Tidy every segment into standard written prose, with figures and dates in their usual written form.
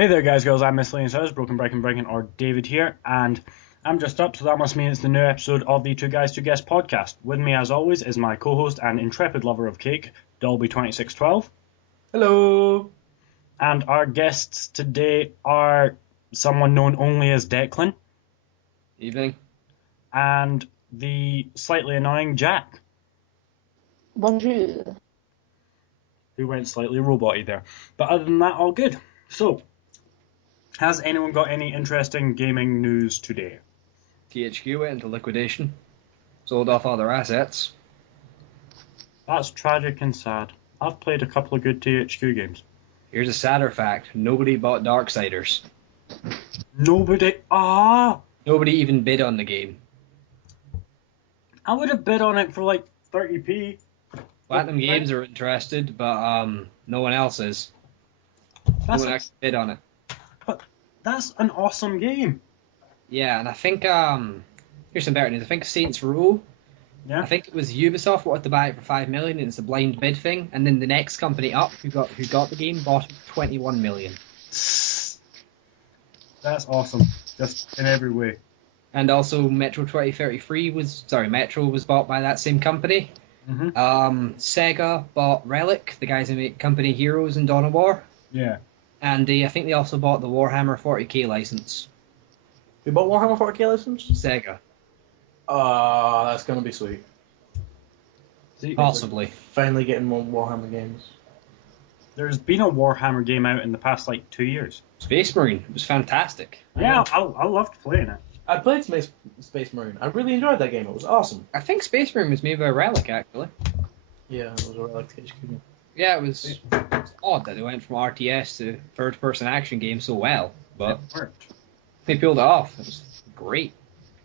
Hey there guys, girls, I'm Miscellaneous House, Brokenbriken, or David here, and I'm just up, so that must mean it's the new episode of the Two Guys, Two Guests podcast. With me, as always, is my co-host and intrepid lover of cake, Dolby2612. Hello. And our guests today are someone known only as Declan, Evening. and the slightly annoying Jack, Bonjour. who went slightly robot-y there. But other than that, all good. So, has anyone got any interesting gaming news today? THQ went into liquidation. Sold off all their assets. That's tragic and sad. I've played a couple of good THQ games. Here's a sadder fact. Nobody bought Darksiders. Nobody. Nobody even bid on the game. I would have bid on it for like 30p. Platinum Games are interested, but no one else is. No one actually bid on it. But that's an awesome game. Yeah, and I think here's some better news. I think Saints Row. Yeah. I think it was Ubisoft wanted to buy it for $5 million, and it's a blind bid thing. And then the next company up, who got the game, bought it for $21 million. That's awesome, just in every way. And also Metro 2033 Metro was bought by that same company. Mm-hmm. Sega bought Relic, the guys who make Company Heroes and Dawn of War. Yeah. And I think they also bought the Warhammer 40k license. We bought Warhammer 40k license? Sega. That's gonna be sweet. Possibly. Finally getting more Warhammer games. There's been a Warhammer game out in the past like 2 years. Space Marine. It was fantastic. Yeah, I loved playing it. I played Space Marine. I really enjoyed that game. It was awesome. I think Space Marine was made by Relic, actually. Yeah, it was a Relic THQ game. Yeah, it was odd that they went from RTS to third-person action game so well, but It worked. they pulled it off. It was great.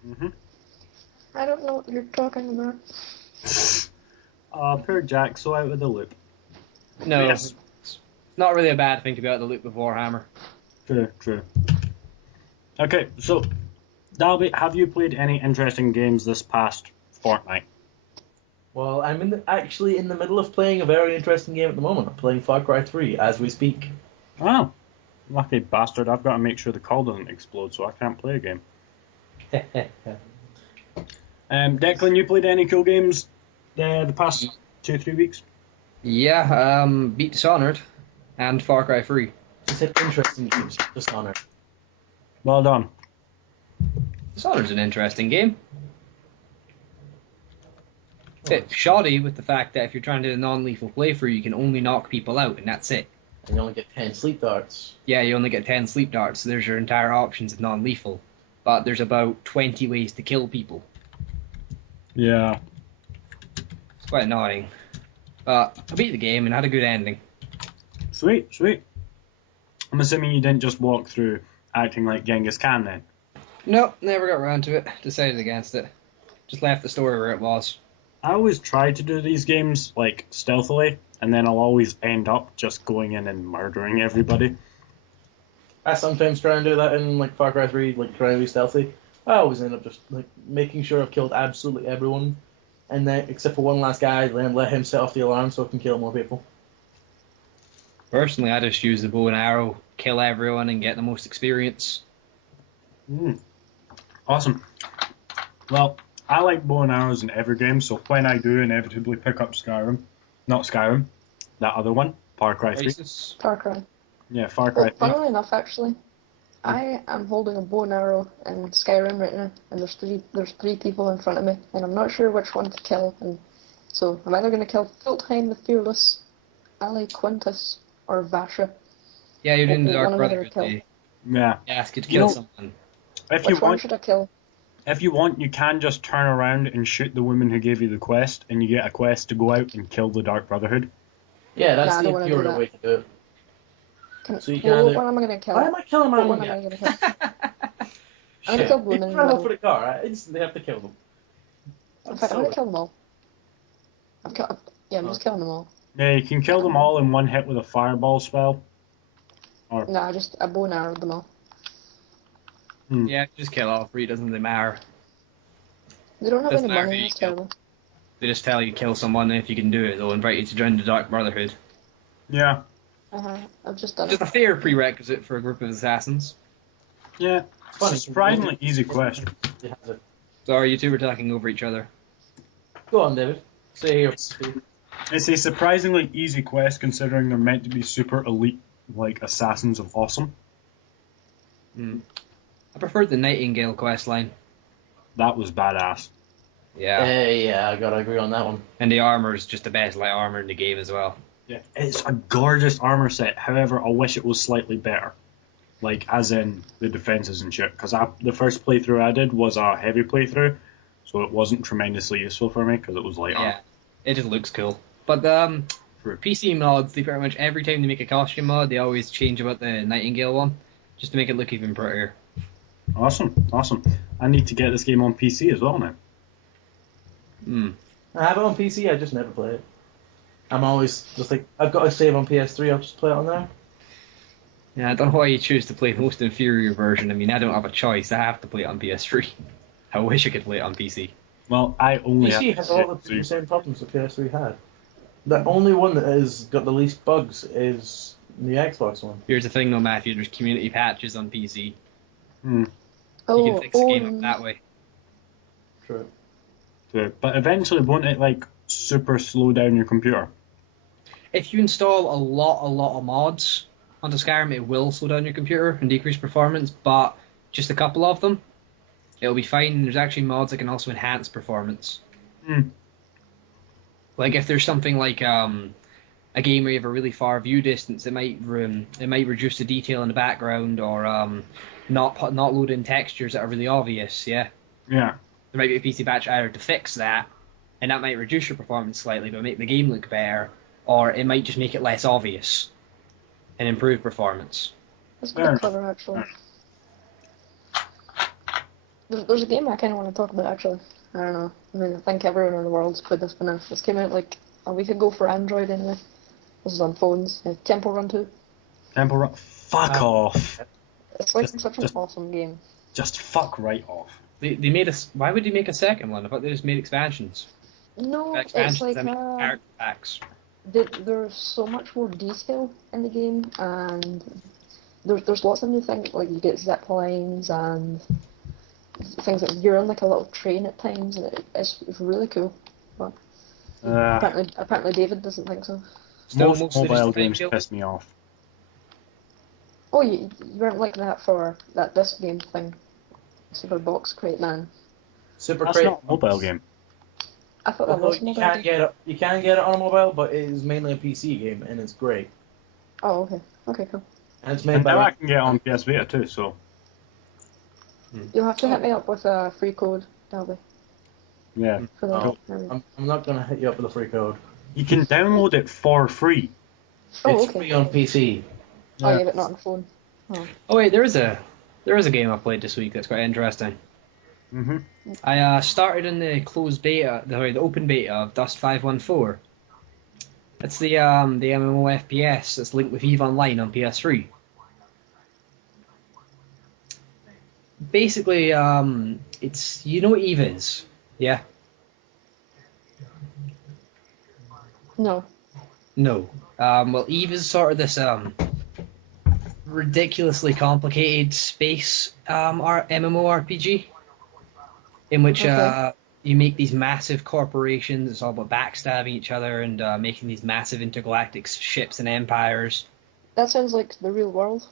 Mm-hmm. I don't know what you're talking about. Poor Jack, so out of the loop. No, Yes. it's not really a bad thing to be out of the loop with Warhammer. True. Okay, so, Dalby, have you played any interesting games this past fortnight? Well, I'm actually in the middle of playing a very interesting game at the moment. I'm playing Far Cry 3 as we speak. Oh, lucky bastard. I've got to make sure the call doesn't explode so I can't play a game. Declan, you played any cool games the past 2-3 weeks? Yeah, beat Dishonored and Far Cry 3. She said interesting games, Dishonored. Well done. Dishonored's an interesting game. It's shoddy with the fact that if you're trying to do a non-lethal playthrough, you can only knock people out, and that's it. And you only get 10 sleep darts. Yeah, you only get 10 sleep darts, so there's your entire options of non-lethal. But there's about 20 ways to kill people. Yeah. It's quite annoying. But I beat the game and had a good ending. Sweet. I'm assuming you didn't just walk through acting like Genghis Khan then? Nope, never got around to it. Decided against it. Just left the story where it was. I always try to do these games, like, stealthily, and then I'll always end up just going in and murdering everybody. I sometimes try and do that in like Far Cry 3, like trying to be stealthy. I always end up just like making sure I've killed absolutely everyone, and then except for one last guy, then let him set off the alarm so I can kill more people. Personally, I just use the bow and arrow, kill everyone, and get the most experience. Awesome. Well, I like bow and arrows in every game, so when I do inevitably pick up not Skyrim, that other one, Far Cry 3. Crisis. Far Cry. Yeah, Far Cry 3. Funnily enough, actually, I am holding a bow and arrow in Skyrim right now, and there's three people in front of me, and I'm not sure which one to kill. And so I'm either going to kill Fultheim the Fearless, Ali Quintus, or Vasha. Yeah, you're doing the Hopefully Dark one of them Brotherhood. kill. They Yeah. ask you to You kill know- someone. If Which one should I kill? you can just turn around and shoot the woman who gave you the quest, and you get a quest to go out and kill the Dark Brotherhood. Yeah, that's Nah, I the don't wanna do inferior that. way to do it. So you What can. one am I going to kill? Why am I killing my What own one am I guy? going to kill? I'm Shit. gonna kill women You in try the off with a car, I instantly have to kill them. In fact, I'm going to kill them all. I'm just killing them all. Yeah, you can kill them all in one hit with a fireball spell. Or Nah, just a bow and arrow them all. Yeah, just kill all three, doesn't really matter. They don't have Doesn't any matter money, who you it's kill. terrible. They just tell you kill someone, and if you can do it, they'll invite you to join the Dark Brotherhood. yeah, I've just done Just it. a fair prerequisite for a group of assassins. Yeah, it's Funny. a surprisingly easy quest. It has it. Sorry, you two were talking over each other. Go on, David. Say your. It's a surprisingly easy quest considering they're meant to be super elite, like assassins of awesome. I preferred the Nightingale quest line. That was badass. Yeah. Yeah, I gotta agree on that one. And the armor is just the best light armor in the game as well. Yeah, it's a gorgeous armor set. However, I wish it was slightly better, like as in the defenses and shit. Because the first playthrough I did was a heavy playthrough, so it wasn't tremendously useful for me because it was light armor. Yeah, it just looks cool. But for PC mods, they pretty much every time they make a costume mod, they always change about the Nightingale one, just to make it look even prettier. Awesome. I need to get this game on PC as well now. I have it on PC, I just never play it. I'm always just like, I've got a save on PS3, I'll just play it on there. Yeah, I don't know why you choose to play the most inferior version. I mean, I don't have a choice. I have to play it on PS3. I wish I could play it on PC. Well, I only PC have has to all see- the same problems that PS3 had. The only one that has got the least bugs is the Xbox one. Here's the thing though, Matthew, there's community patches on PC. You Oh, can fix the game up that way. True. But eventually, won't it like super slow down your computer? If you install a lot of mods onto Skyrim, it will slow down your computer and decrease performance, but just a couple of them, it'll be fine. There's actually mods that can also enhance performance. Like if there's something like a game where you have a really far view distance, it might reduce the detail in the background, or not load in textures that are really obvious. Yeah, Yeah. there might be a PC patch either to fix that, and that might reduce your performance slightly, but make the game look better, or it might just make it less obvious and improve performance. That's Fair quite enough. clever, actually. There's a game I kind of want to talk about, actually. I don't know. I mean, I think everyone in the world's played this by now. This came out like a week ago for Android, anyway. This is on phones. Temple Run 2. Temple Run. Fuck off. It's like Just- such an just- awesome game. Just fuck right off. They made us. Why would they make a second one? I thought they just made expansions. No, Expansions, it's like I mean, character packs. there's so much more detail in the game, and there's lots of new things. Like you get zip lines and things like you're on like a little train at times, and it's really cool. But apparently David doesn't think so. Still Most mostly mobile just a games kill. piss me off. Oh, you weren't like that for this game thing, Super Box Crate Man. Super That's Crate. not a mobile game. I thought that Although was a you mobile can game. get it on a mobile, but it is mainly a PC game, and it's great. Oh, okay. Okay, cool. And it's made And now I by. can get it on PS Vita too, so You'll have to hit me up with a free code, Delby, yeah. for Oh, the. I'm not gonna hit you up with a free code. You can download it for free. Oh, It's okay. free on PC. Oh, yeah, but not on phone. Oh. Oh wait, there is a game I played this week that's quite interesting. Mm-hmm. I started in the closed beta, the open beta of Dust 514. It's the MMO FPS that's linked with EVE Online on PS3. Basically, it's, you know what EVE is, yeah? No. No. Well, EVE is sort of this ridiculously complicated space MMORPG in which Okay. you make these massive corporations. It's all about backstabbing each other and making these massive intergalactic ships and empires. That sounds like the real world.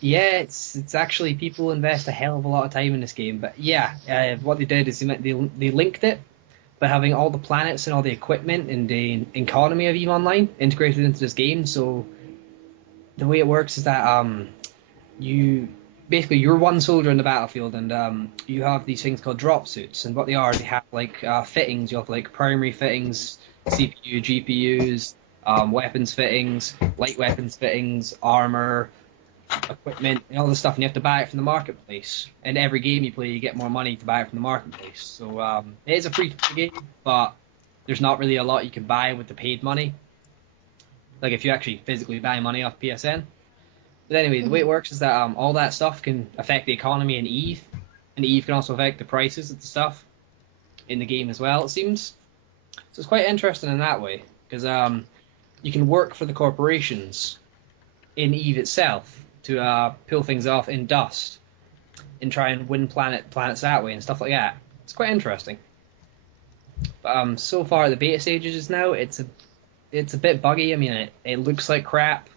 Yeah, it's actually, people invest a hell of a lot of time in this game. But yeah, what they did is they linked it by having all the planets and all the equipment and the economy of EVE Online integrated into this game. So the way it works is that you're one soldier in the battlefield, and you have these things called drop suits. And what they are, they have like fittings. You have like primary fittings, CPU, GPUs, weapons fittings, light weapons fittings, armor, equipment, and all this stuff. And you have to buy it from the marketplace. And every game you play, you get more money to buy it from the marketplace. So it is a free-to-play game, but there's not really a lot you can buy with the paid money. Like if you actually physically buy money off PSN. But anyway, the way it works is that all that stuff can affect the economy in EVE, and EVE can also affect the prices of the stuff in the game as well, it seems. So it's quite interesting in that way, because you can work for the corporations, in Eve itself to pull things off in Dust and try and win planets that way and stuff like that. It's quite interesting. But so far the beta stages now, it's a bit buggy. I mean, it looks like crap.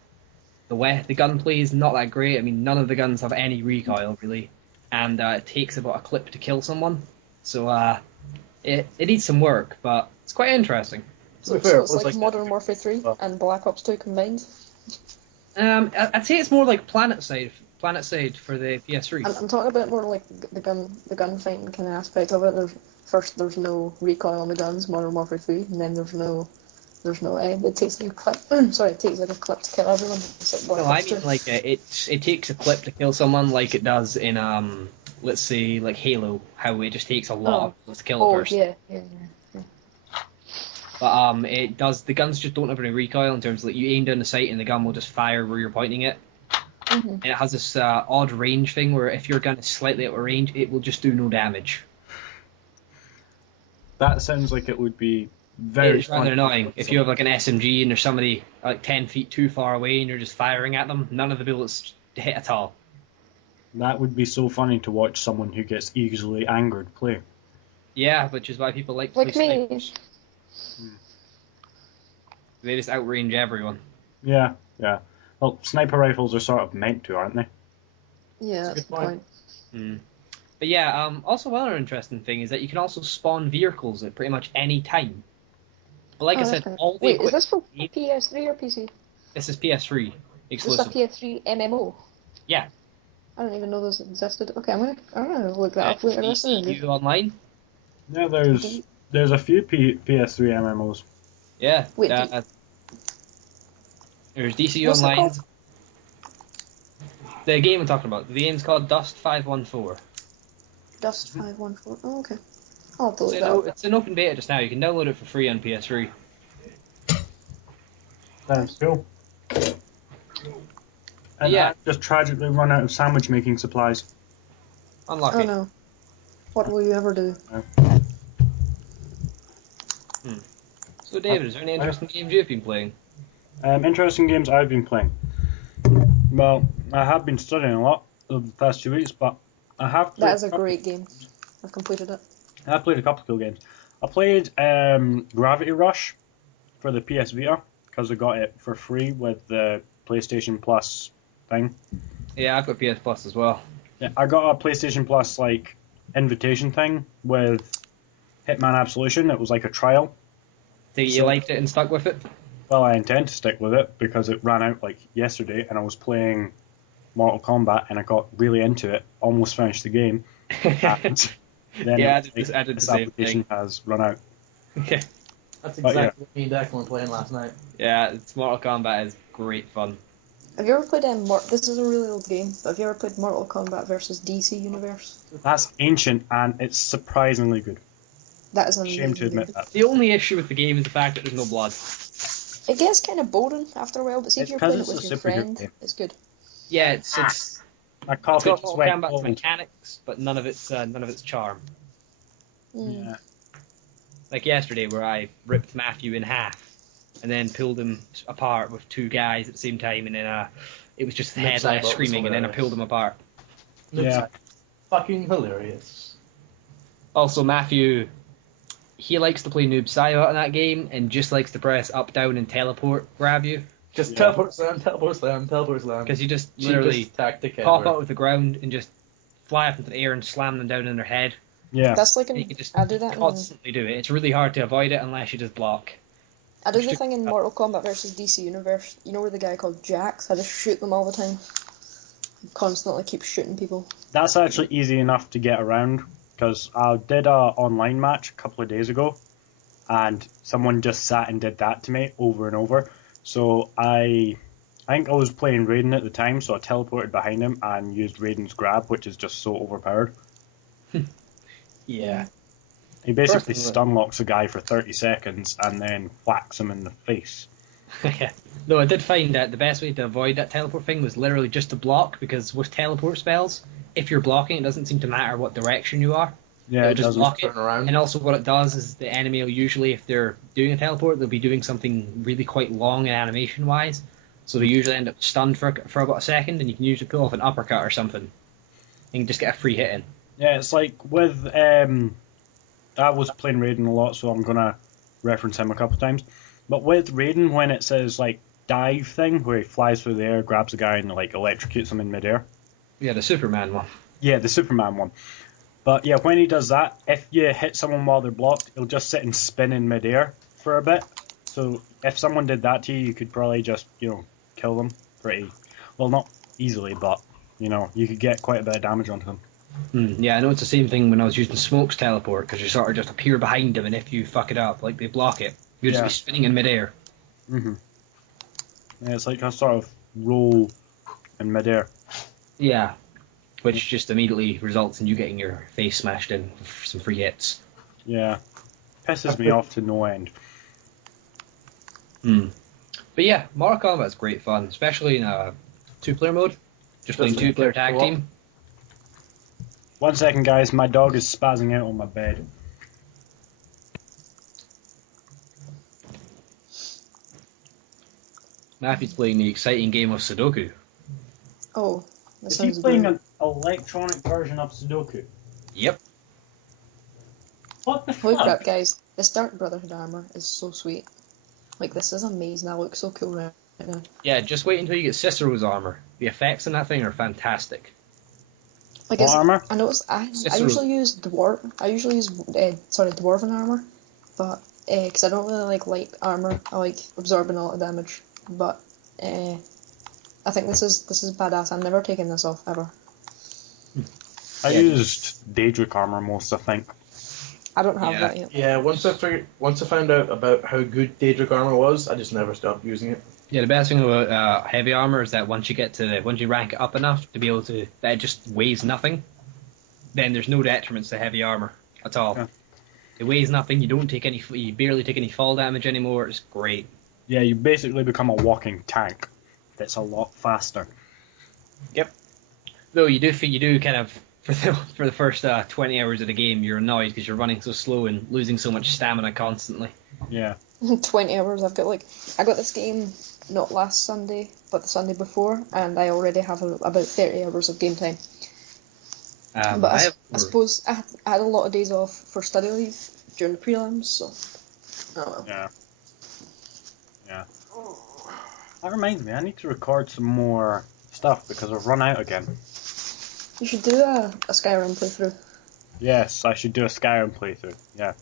The gunplay is not that great. I mean, none of the guns have any recoil really, and it takes about a clip to kill someone. So it needs some work, but it's quite interesting. So it's like Modern Warfare 3 and Black Ops 2 combined? I'd say it's more like Planet Side for the PS3. I'm talking about more like the gunfighting kind of aspect of it. There's no recoil on the guns, Modern Warfare 3, and then there's no it takes like a clip. It takes like a clip to kill everyone. It's like Black Ops 2. Like it takes a clip to kill someone, like it does in let's say like Halo, how it just takes a lot of to kill a person. Yeah. But it does. The guns just don't have any recoil in terms of like you aim down the sight and the gun will just fire where you're pointing it. Mm-hmm. And it has this odd range thing where if your gun is slightly out of range, it will just do no damage. That sounds like it would be very. It's rather annoying if you have like an SMG and there's somebody like 10 feet too far away and you're just firing at them. None of the bullets hit at all. That would be so funny to watch someone who gets easily angered play. Yeah, which is why people like to Like play me. snipers. They just outrange everyone. Yeah. Well, sniper rifles are sort of meant to, aren't they? Yeah, that's the point. But yeah, also another interesting thing is that you can also spawn vehicles at pretty much any time. But like I said, all the Wait, is this for PS3 or PC? This is PS3 exclusive. Is this a PS3 MMO? Yeah. I don't even know those existed. Okay, I'm gonna look that up later. DCU Online? Yeah, there's a few PS3 MMOs. Yeah. Wait, there's DCU what's it Online. called? The game I'm talking about. The game's called Dust 514. Dust 514. Oh, okay. I'll have to look that up. It's an open beta just now. You can download it for free on PS3. Sounds cool. And Yeah. I just tragically run out of sandwich making supplies. Unlucky. Oh no. What will you ever do? So David, is there any interesting games you've been playing? Interesting games I've been playing. Well, I have been studying a lot over the past 2 weeks, but I have. That is a great game. I've completed it. I played a couple of cool games. I played Gravity Rush for the PS Vita because I got it for free with the PlayStation Plus thing. Yeah, I've got PS Plus as well. Yeah, I got a PlayStation Plus like invitation thing with Hitman Absolution. It was like a trial. Think you liked it and stuck with it? Well, I intend to stick with it because it ran out like yesterday, and I was playing Mortal Kombat, and I got really into it. Almost finished the game. And then Yeah, I did the this same application thing. has run out. Okay. That's But, exactly what me and Declan were playing last night. Yeah, Mortal Kombat is great fun. Have you ever played this is a really old game, but have you ever played Mortal Kombat versus DC Universe? That's ancient, and it's surprisingly good. That is an Shame to amazing admit game. that. The only issue with the game is the fact that there's no blood. It gets kind of boring after a while, but see if It's you're 'cause playing it it's with a your superhero friend, game. it's good. Yeah, it's My coffee got just Mortal went Kombat's cold. mechanics, but none of its charm. Mm. Yeah. Like yesterday, where I ripped Matthew in half and then pulled him apart with two guys at the same time, and then it was just the Noob head Saibot left was screaming, and then I hilarious. pulled him apart. Yeah. Fucking hilarious. Also, Matthew, he likes to play Noob Saibot in that game, and just likes to press up, down, and teleport grab you. Just Yeah. teleport slam, teleport slam, teleport slam. Because you just Cheapest literally tactic pop ever. out of the ground and just fly up into the air and slam them down in their head. Yeah. That's like And you can just I do that in, constantly do it. It's really hard to avoid it unless you just block. I do the thing in Mortal Kombat versus DC Universe. You know where the guy called Jax? I just shoot them all the time. Constantly keep shooting people. That's actually easy enough to get around because I did a online match a couple of days ago, and someone just sat and did that to me over and over. So I think I was playing Raiden at the time, so I teleported behind him and used Raiden's grab, which is just so overpowered. Yeah. He basically Personally- stun locks a guy for 30 seconds and then whacks him in the face. Yeah. No, I did find that the best way to avoid that teleport thing was literally just to block, because with teleport spells, if you're blocking, it doesn't seem to matter what direction you are. Yeah, It'll it just doesn't. block it. Turn around. And also what it does is the enemy will usually, if they're doing a teleport, they'll be doing something really quite long in animation-wise. So they usually end up stunned for about a second, and you can usually pull off an uppercut or something. And just get a free hit in. Yeah, it's like with I was playing Raiden a lot, so I'm gonna reference him a couple times. But with Raiden, when it says like dive thing, where he flies through the air, grabs a guy, and like electrocutes him in midair. Yeah, the Superman one. Yeah, the Superman one. But yeah, when he does that, if you hit someone while they're blocked, he'll just sit and spin in midair for a bit. So if someone did that to you, you could probably just, kill them pretty, well, not easily, but, you could get quite a bit of damage onto them. Yeah, I know it's the same thing when I was using Smoke's teleport, because you sort of just appear behind them, and if you fuck it up, like they block it, you'll just be spinning in midair. Yeah, it's like a sort of roll in midair. Yeah, which just immediately results in you getting your face smashed in for some free hits. Yeah, pisses me off to no end. But yeah, Mortal Kombat's great fun, especially in a two-player mode. Just playing two-player tag team. 1 second, guys. My dog is spazzing out on my bed. Matthew's playing the exciting game of Sudoku. Oh, that Is he sounds playing great. an electronic version of Sudoku? Yep. What the Holy fuck? crap, guys. This Dark Brotherhood armor is so sweet. Like, this is amazing. I look so cool right now. Yeah, just wait until you get Cicero's armor. The effects on that thing are fantastic. Like, What armor? I noticed I Cicero. usually use dwarven armor, but because I don't really like light armor, I like absorbing a lot of damage. But I think this is badass. I'm never taking this off ever. I used Daedric armor most, I think. I don't have that yet. Yeah, once I found out about how good Daedric armor was, I just never stopped using it. Yeah, the best thing about heavy armor is that once you rank it up enough to be able to, that it just weighs nothing. Then there's no detriments to heavy armor at all. Yeah. It weighs nothing. You barely take any fall damage anymore. It's great. Yeah, you basically become a walking tank. That's a lot faster. Yep. Though you do kind of for the first 20 hours of the game, you're annoyed because you're running so slow and losing so much stamina constantly. Yeah. 20 hours. I got this game not last Sunday, but the Sunday before, and I already have about 30 hours of game time. But I suppose I had a lot of days off for study leave during the prelims, so. Oh well. Yeah. That reminds me, I need to record some more stuff because I've run out again. You should do a Skyrim playthrough. Yes, I should do a Skyrim playthrough. Yeah.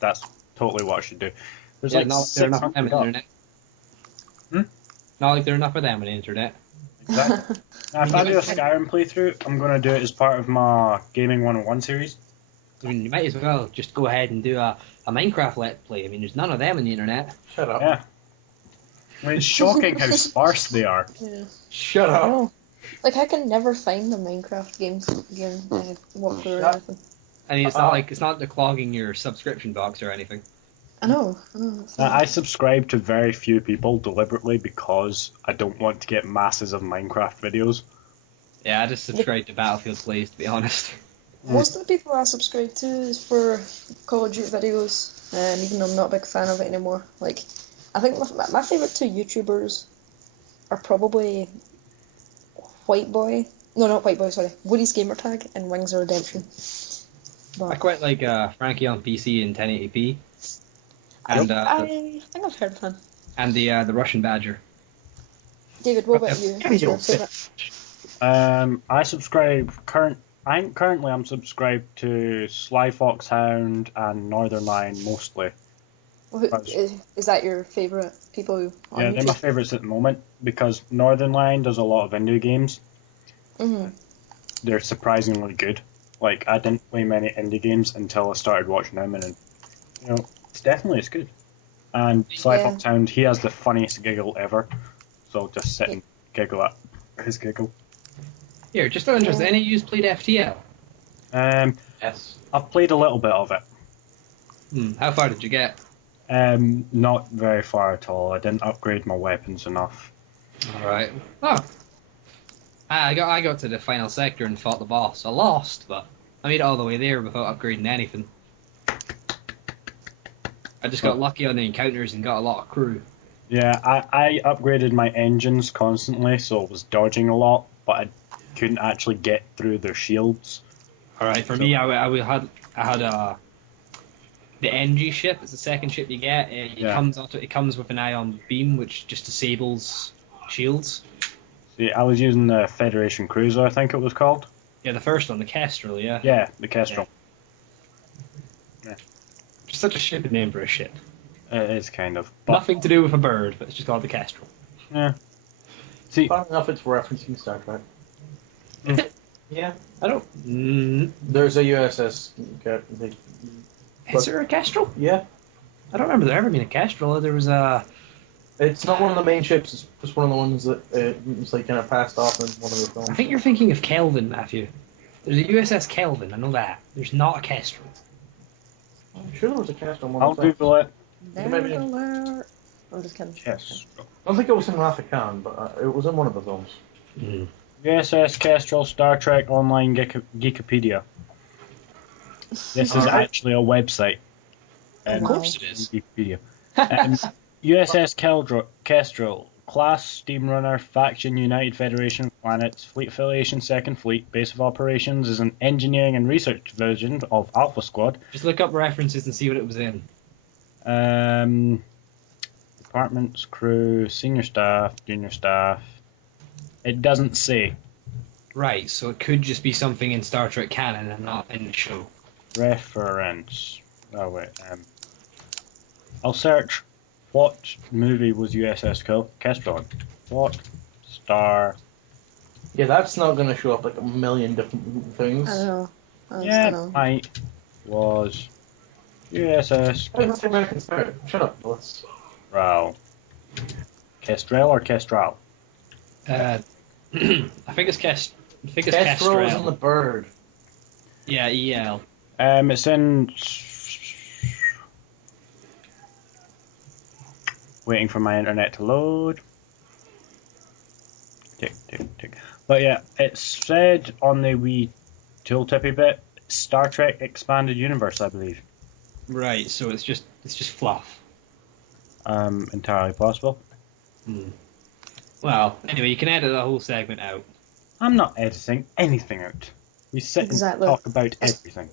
That's totally what I should do. There's Yeah, like not like there are enough of them 600 on the up. internet. Not like there are enough of them on the internet. Exactly. Now, if I do a Skyrim playthrough, I'm going to do it as part of my Gaming 101 series. I mean, you might as well just go ahead and do a Minecraft Let's Play. I mean, there's none of them on the internet. Shut up. Yeah. I mean, it's shocking how sparse they are. Yeah. Shut I up. know. Like, I can never find a Minecraft game walkthrough or anything. I mean, it's not like they're clogging your subscription box or anything. I know. I subscribe to very few people deliberately because I don't want to get masses of Minecraft videos. Yeah, I just subscribe to Battlefield Plays, to be honest. Most of the people I subscribe to is for Call of Duty videos, and even though I'm not a big fan of it anymore. Like, I think my favourite two YouTubers are probably White Boy. No, not White Boy, sorry. Woody's Gamertag and Wings of Redemption. But I quite like Frankie on PC in 1080p. And I think I've heard of him. and the Russian Badger. David, what about you? What's your favourite? Currently I'm subscribed to Sly Foxhound and Northern Line mostly. Is that your favourite people on Yeah, YouTube? they're my favourites at the moment because Northern Line does a lot of indie games. Mm-hmm. They're surprisingly good. Like, I didn't play many indie games until I started watching them, and it's definitely as good. And Sly Foxhound, he has the funniest giggle ever, so I'll just sit and giggle at his giggle. Here, just out of interest, any of you played FTL? Yes. I've played a little bit of it. How far did you get? Not very far at all. I didn't upgrade my weapons enough. Alright. Oh. I got to the final sector and fought the boss. I lost, but I made it all the way there without upgrading anything. I just got lucky on the encounters and got a lot of crew. Yeah, I upgraded my engines constantly, so it was dodging a lot, but I couldn't actually get through their shields. All right, for me, I had the NG ship. It's the second ship you get. Yeah. It comes with an ion beam, which just disables shields. See, I was using the Federation Cruiser, I think it was called. Yeah, the first one, the Kestrel. Yeah. Yeah, the Kestrel. Just such a stupid name for a ship. It is kind of. But, Nothing to do with a bird, but it's just called the Kestrel. yeah. See, Fun enough, it's referencing Star Trek. Is it? Yeah. I don't. There's a USS. Is there a Kestrel? Yeah. I don't remember there ever being a Kestrel. There was a. It's not one of the main ships. It's just one of the ones that was like kind of passed off in one of the films. I think you're thinking of Kelvin, Matthew. There's a USS Kelvin. I know that. There's not a Kestrel. I'm sure there was a cast on one I'll of the films. Google it. Maybe- Alert. I'm just kidding. Yes. I don't think it was in Wrath of Khan, but it was in one of the films. USS Kestrel Star Trek Online Geekopedia. This is Alright. actually a website. Of course it is. Wikipedia. USS Kestrel, Class Steamrunner, Faction United Federation of Planets, Fleet Affiliation Second Fleet, Base of Operations is an engineering and research division of Alpha Squad. Just look up references and see what it was in. Departments, crew, senior staff, junior staff. It doesn't say. Right, so it could just be something in Star Trek canon and not in the show. Reference. Oh wait. I'll search. What movie was USS Kestrel in? What star? Yeah, that's not going to show up like a million different things. I know. I Yeah, know. might was USS Oh, that's the American Spirit. Shut up, Willis. Kestrel. Kestrel or Kestral? I think it's Kestrel Kestrel. is in the bird. Yeah, EL. It's in. Waiting for my internet to load. Tick, tick, tick. But yeah, it said on the wee tooltippy bit, Star Trek Expanded Universe, I believe. Right, so it's just fluff. Entirely possible. Well, anyway, you can edit the whole segment out. I'm not editing anything out. We sit Exactly. and talk about everything.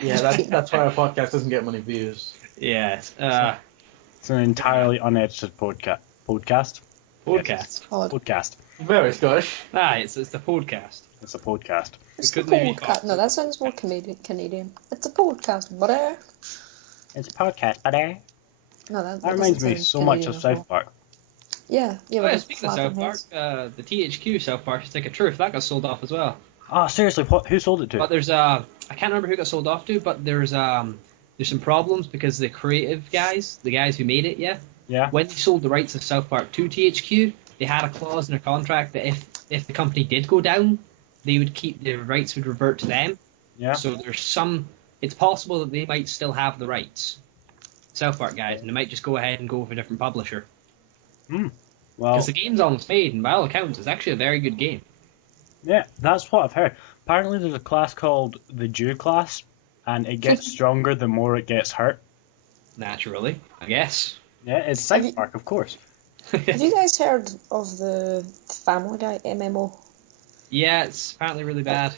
Yeah, that's why our podcast doesn't get many views. Yes. It's an entirely unedited podcast. Podcast. Pod. Podcast. Very Scottish. It's the podcast. It's a podcast. It's the couldn't maybe podcast. No, that sounds more Canadian. It's a podcast, buddy. It's a podcast, buddy. No, that That reminds doesn't me sound so much Canadian of at all. South Park. Yeah, yeah. Oh, yeah, with speaking of flapping South Park, heads. the THQ South Park Stick of Truth, that got sold off as well. Oh, seriously, who sold it to? But there's I can't remember who it got sold off to, but there's some problems because the creative guys, the guys who made it, Yeah. when they sold the rights of South Park to THQ, they had a clause in their contract that if the company did go down, they would keep the rights would revert to them. Yeah. So it's possible that they might still have the rights, South Park guys, and they might just go ahead and go with a different publisher. Well, Because the game's almost made, and by all accounts, it's actually a very good game. yeah, that's what I've heard. Apparently, there's a class called the Jew class, and it gets stronger the more it gets hurt. Naturally, I guess. Yeah, it's Have South you- Park, of course. Have you guys heard of the Family Guy MMO Yeah, it's apparently really bad.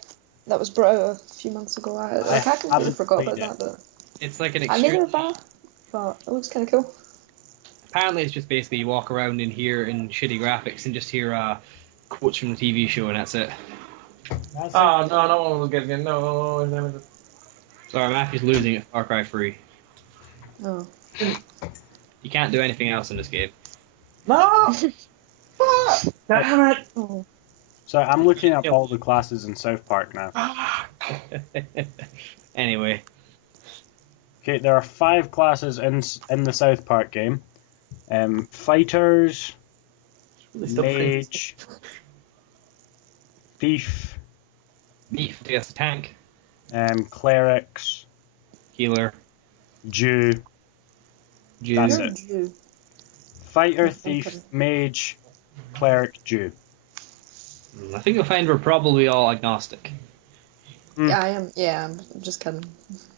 that was brought out a few months ago? I completely haven't forgot about played that, but It's like an I neither extreme. have I, but it looks kind of cool. Apparently, it's just basically you walk around in here in shitty graphics and just hear quotes from the TV show, and that's it. Oh, no, no one was getting it. No. Sorry, Matthew's losing at Far Cry 3. Oh. You can't do anything else in this game. No! Fuck! Damn it! Oh. So I'm looking up all the classes in South Park now. Anyway, Okay, there are 5 classes in the South Park game. Fighters, Really still Mage, Thief, Beef, that's the tank. Clerics, Healer. Jew. Jew. That's You're it. a Jew. Fighter, Okay. Thief, Mage, Cleric, Jew. I think you'll find we're probably all agnostic. Yeah, I am. Yeah, I'm just kidding.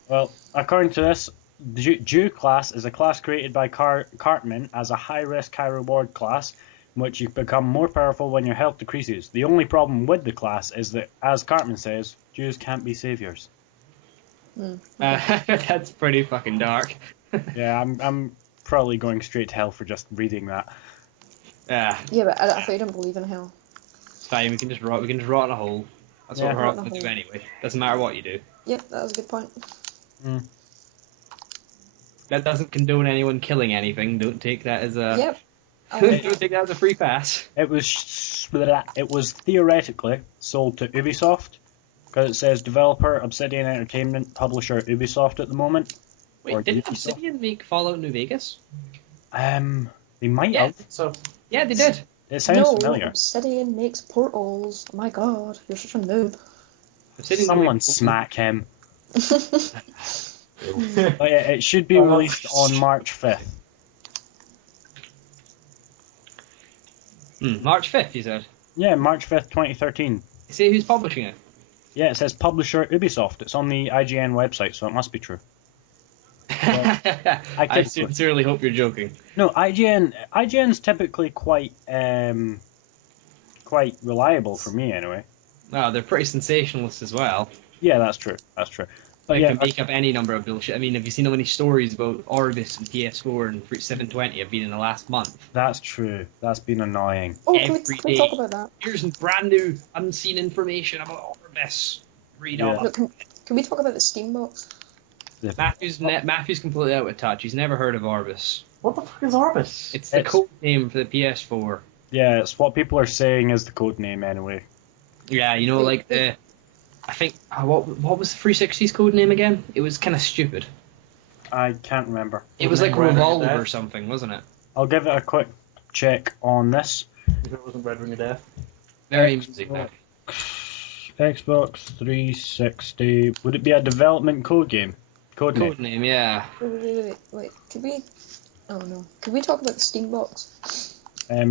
Well, according to this, Dew class is a class created by Cartman as a high-risk, high-reward class, in which you become more powerful when your health decreases. The only problem with the class is that, as Cartman says, Jews can't be saviors. That's pretty fucking dark. Yeah, I'm probably going straight to hell for just reading that. Yeah, Yeah, but I thought you didn't believe in hell. it's fine. We can just rot in a hole. That's Yeah. what we're Rot in all a going to do hole. anyway. Doesn't matter what you do. Yep, that was a good point. That doesn't condone anyone killing anything. Don't take that as a. Yep. Don't take that as a free pass. It was theoretically sold to Ubisoft, because it says developer Obsidian Entertainment, publisher Ubisoft at the moment. Wait, Or didn't Ubisoft. Obsidian make Fallout New Vegas? They might Yeah. have. So Yeah, they did. It sounds No, familiar. Obsidian makes portals. Oh my god, you're such a noob. Obsidian Someone made- smack him. But yeah, it should be released on March 5th. March 5th, you said. Yeah, March 5th, 2013. See who's publishing it? Yeah, it says publisher Ubisoft. It's on the IGN website, so it must be true. I sincerely hope you're joking. No, IGN's typically quite reliable for me anyway. No, they're pretty sensationalist as well. Yeah, that's true. That's true. But They yeah, can make up any number of bullshit. I mean, have you seen how many stories about Orbis and PS4 and 720 have been in the last month? that's true. That's been annoying. Oh, Every can we day. talk about that? Here's brand new, unseen information about Orbis. Read all Yeah. Look, can we talk about the Steam box? Matthew's completely out of touch. He's never heard of Orbis. what the fuck is Orbis? It's the It's- code name for the PS4. Yeah, it's what people are saying is the code name anyway. Yeah, you know, like the. I think what was the 360's code name again? It was kind of stupid. I can't remember. It was like Red Ring of Revolver Death? or something, wasn't it? I'll give it a quick check on this. If it wasn't Red Ring of Death. Very music. That. Xbox 360. Would it be a development code name? Code name, yeah. Wait, could we... Oh no. Could we talk about the Steam box?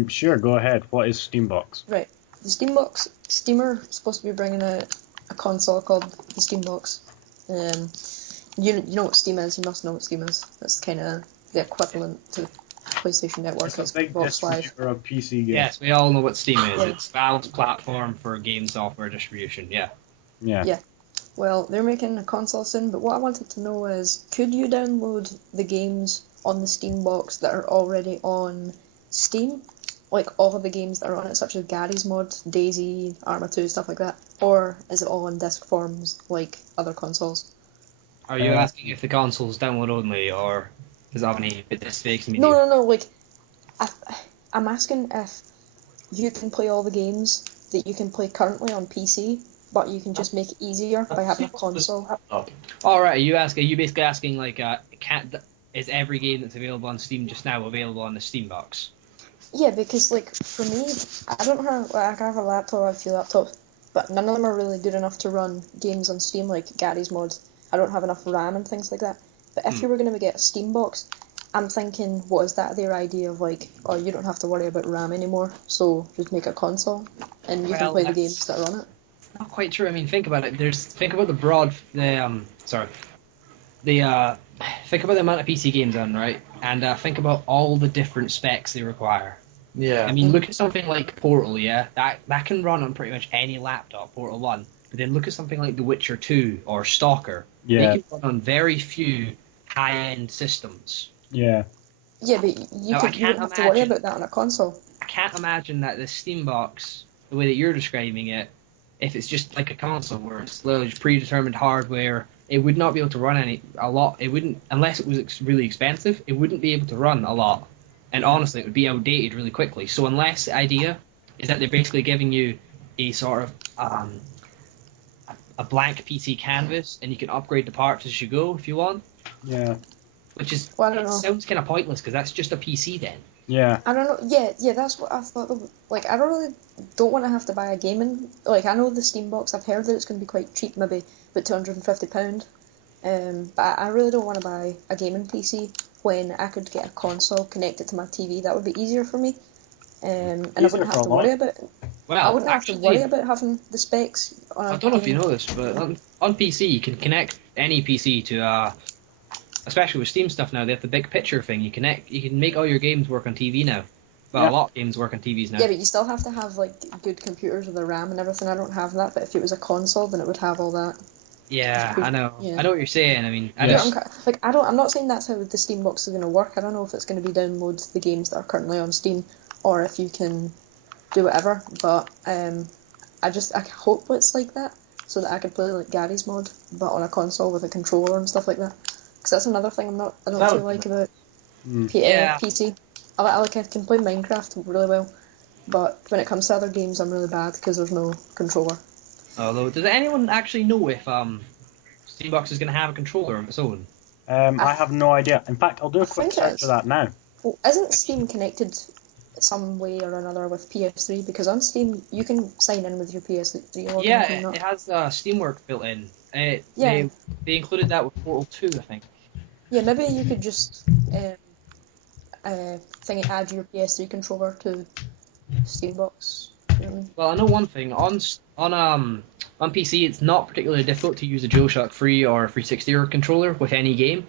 Sure, go ahead. What is Steambox? Right. The Steam box... Steam are supposed to be bringing out a console called the Steam box. You know what Steam is, you must know what Steam is. That's kind of the equivalent to PlayStation Network. It's a big Xbox Live. distributor of PC games. Yes, we all know what Steam is. Yeah. It's Valve's platform for game software distribution. Yeah. Yeah. Yeah. Well, they're making a console soon, but what I wanted to know is, could you download the games on the Steam box that are already on Steam? Like all of the games that are on it, such as Gary's Mod, Daisy, Arma 2, stuff like that? Or is it all in disc forms like other consoles? Are you asking if the console's download only, or does that have any mistakes? No, like, I'm asking if you can play all the games that you can play currently on PC, but you can just make it easier by having a console. All right. Are you basically asking like, is every game that's available on Steam just now available on the Steam box? Yeah, because like for me, I don't have like, I have a laptop, I have a few laptops, but none of them are really good enough to run games on Steam like Gary's Mod. I don't have enough RAM and things like that. But if you were going to get a Steam box, I'm thinking, what is that their idea of like, oh, you don't have to worry about RAM anymore, so just make a console and you can Well, play the that's- games that are on it. Not quite true. I mean, think about it. Think about think about the amount of PC games on, right? And think about all the different specs they require. Yeah. I mean, look at something like Portal, yeah? That can run on pretty much any laptop, Portal 1. But then look at something like The Witcher 2 or Stalker. Yeah. They can run on very few high-end systems. Yeah. Yeah, but you No, I you wouldn't can't have to worry imagine- about that on a console. I can't imagine that the Steam box, the way that you're describing it, if it's just like a console where it's literally just predetermined hardware, it would not be able to run a lot. It wouldn't, unless it was really expensive, it wouldn't be able to run a lot. And honestly, it would be outdated really quickly. So unless the idea is that they're basically giving you a sort of a blank PC canvas, and you can upgrade the parts as you go if you want, Yeah. which is Well, I don't it know. sounds kind of pointless because that's just a PC then. Yeah. I don't know. Yeah, that's what I thought. Like, I don't want to have to buy a gaming. Like, I know the Steam box. I've heard that it's going to be quite cheap, maybe about £250. But I really don't want to buy a gaming PC when I could get a console connected to my TV. That would be easier for me. And I Easier wouldn't for have to what? worry about. Well, I wouldn't actually, have to worry about having the specs. On I don't know if you know this, but on PC you can connect any PC to especially with Steam stuff now, they have the big picture thing. You can make all your games work on TV now. Well, Yeah. a lot of games work on TVs now. Yeah, but you still have to have like good computers with the RAM and everything. I don't have that, but if it was a console, then it would have all that. Yeah, I know. Yeah. I know what you're saying. I mean, Yeah. I'm not saying that's how the Steam box is going to work. I don't know if it's going to be download the games that are currently on Steam, or if you can do whatever. But I hope it's like that, so that I can play like Gary's mod, but on a console with a controller and stuff like that. Because that's another thing I don't That too would like be about Yeah. PC. I can play Minecraft really well, but when it comes to other games, I'm really bad because there's no controller. Although, does anyone actually know if Steambox is going to have a controller of its own? I have no idea. In fact, I'll do I a quick think it search is. of that now. Well, isn't Steam connected some way or another with PS3? Because on Steam, you can sign in with your PS3 login, Yeah, can you not? it has Steamwork built in. Yeah. They included that with Portal 2, I think. Yeah, maybe you could just add your PS3 controller to Steambox. You know what I mean? Well, I know one thing on PC, it's not particularly difficult to use a DualShock 3 or 360 controller with any game.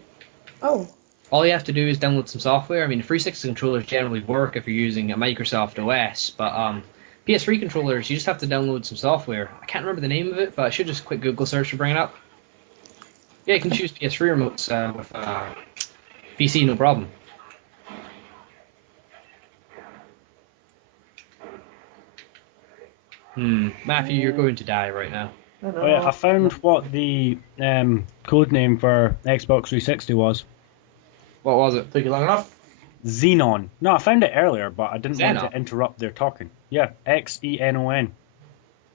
Oh, All you have to do is download some software. I mean, 360 controllers generally work if you're using a Microsoft OS, but PS3 controllers, you just have to download some software. I can't remember the name of it, but I should just quick Google search to bring it up. Yeah, you can choose PS3 remotes with PC, no problem. Matthew, you're going to die right now. Oh yeah, I found what the code name for Xbox 360 was. What was it? Took you long enough? Xenon. No, I found it earlier, but I didn't want Xenon? to interrupt their talking. Yeah, Xenon.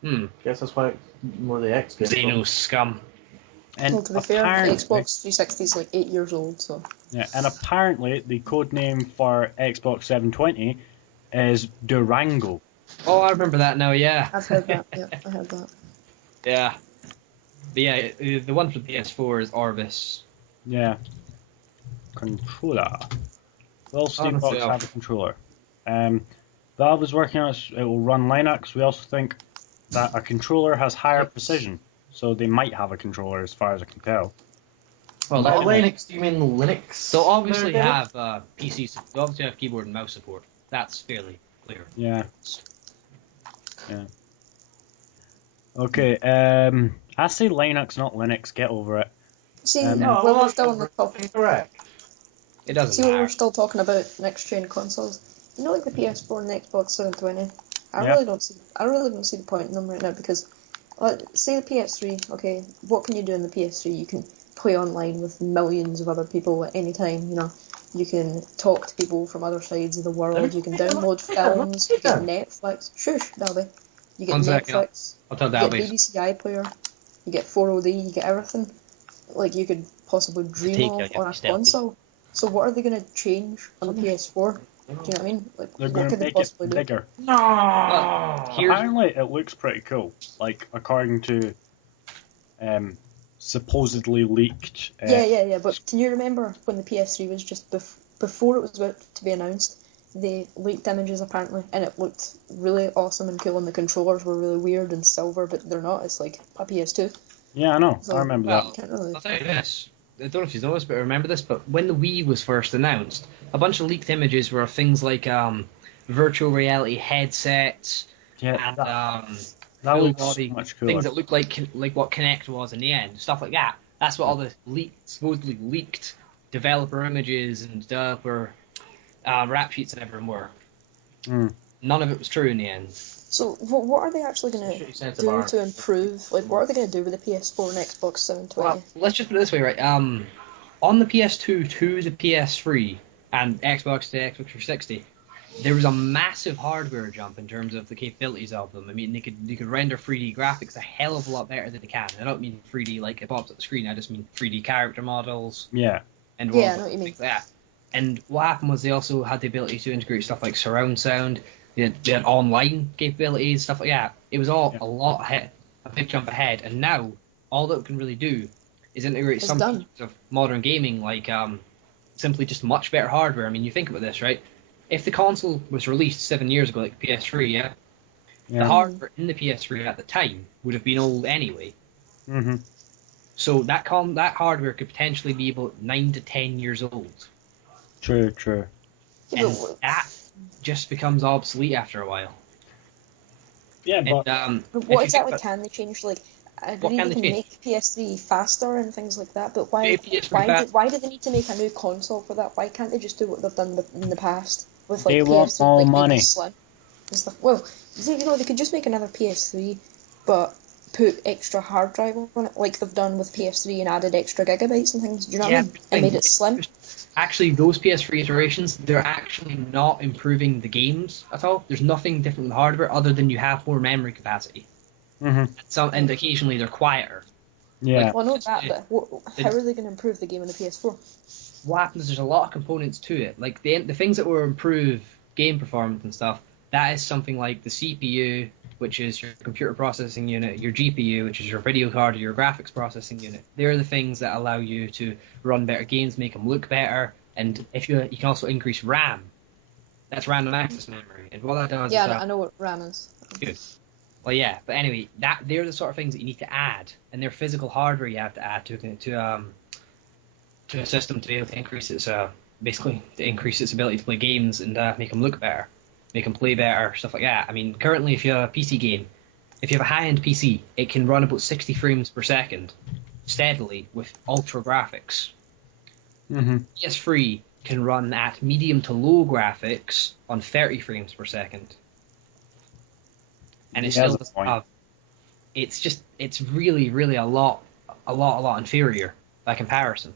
Guess that's why more the X game. Xeno scum. And well, to be fair, apparently, Xbox 360 is like 8 years old, so... yeah, and apparently the code name for Xbox 720 is Durango. Oh, I remember that now, yeah. I've heard that, yeah, I heard that. Yeah. But yeah, the one for PS4 is Orbis. Yeah. Controller. Will Steam Honestly, Box have a controller? Valve is working on it. It will run Linux. We also think that a controller has higher precision, so they might have a controller as far as I can tell. Well, By they Linux, do you mean Linux? they'll obviously There, have PCs. They'll obviously have keyboard and mouse support. That's fairly clear. Yeah. Yeah. Okay. I say Linux, not Linux. Get over it. See, No, well, we're that's still on the topic. correct. It doesn't See, when we're matter. still talking about next-gen consoles, you know, like the PS4 and the Xbox 720, I Yeah. really don't see the point in them right now because, say the PS3, okay, what can you do in the PS3? You can play online with millions of other people at any time, you know. You can talk to people from other sides of the world. You can download films. You get Netflix. Shush, Dalby. You get 1 second. Netflix. I'll tell You get Dalby. BBC iPlayer. You get 4OD. You get everything. Like you could possibly dream Take of it, on a stealthy. console. So what are they going to change on the PS4? Do you know what I mean? Like, They're what going to could they make it possibly do? bigger. No. Here's Apparently, it looks pretty cool. Like according to supposedly leaked. Yeah. But can you remember when the PS3 was just before it was about to be announced? They leaked images apparently, and it looked really awesome and cool. And the controllers were really weird and silver, but they're not. It's like a PS2. Yeah, I know. So, I remember well, that. Can't really. I'll tell you this. I don't know if you know this, but remember this. But when the Wii was first announced, a bunch of leaked images were of things like virtual reality headsets Yeah, and that full looks body much cooler. things that looked like what Kinect was in the end, stuff like that. That's what all the supposedly leaked developer images and developer rap sheets and everything were. None of it was true in the end. So what are they actually going to do to improve? Like, what are they going to do with the PS4 and Xbox 720? Well, let's just put it this way, right? On the PS2 to the PS3 and Xbox to Xbox 360, there was a massive hardware jump in terms of the capabilities of them. I mean, they could render 3D graphics a hell of a lot better than they can. I don't mean 3D like it pops up the screen. I just mean 3D character models. Yeah. And Yeah, I know what you mean. things like that. And what happened was they also had the ability to integrate stuff like surround sound. They had online capabilities, stuff like that. It was all a lot ahead, a big jump ahead. And now all that it can really do is integrate It's some done. features of modern gaming, like simply just much better hardware. I mean, you think about this, right? If the console was released 7 years ago, like PS3, the hardware in the PS3 at the time would have been old anyway. Mm-hmm. So that hardware could potentially be about 9 to 10 years old, True. Yeah, and that just becomes obsolete after a while. Yeah, but but If what you think exactly about can they change? Like, I what agree can they they can change, make PS3 faster and things like that, but why? make PS3 fast. Why do they need to make a new console for that? Why can't they just do what they've done in the past with they like want PS3, more like make it money. slim and stuff? Well, they could just make another PS3, but put extra hard drive on it, like they've done with PS3 and added extra gigabytes and things. Do you know what I Yeah, mean? And made it slim. actually, those PS3 iterations, they're actually not improving the games at all. There's nothing different with the hardware other than you have more memory capacity. And occasionally they're quieter. Yeah. Well, I know that, the- but how are they going to improve the game on the PS4? What happens is there's a lot of components to it. Like the things that will improve game performance and stuff, that is something like the CPU, which is your computer processing unit, your GPU, which is your video card or your graphics processing unit. They're the things that allow you to run better games, make them look better, and if you can also increase RAM. That's random access memory, and what that does is Yeah, I know what RAM is. good. Well, yeah, but anyway, they're the sort of things that you need to add, and they're physical hardware you have to add to a system to be able to increase its basically to increase its ability to play games and make them look better, make them play better, stuff like that. I mean, currently, if you have a PC game, if you have a high-end PC, it can run about 60 frames per second steadily with ultra graphics. PS3 can run at medium to low graphics on 30 frames per second, and it still doesn't have. It's really a lot inferior by comparison.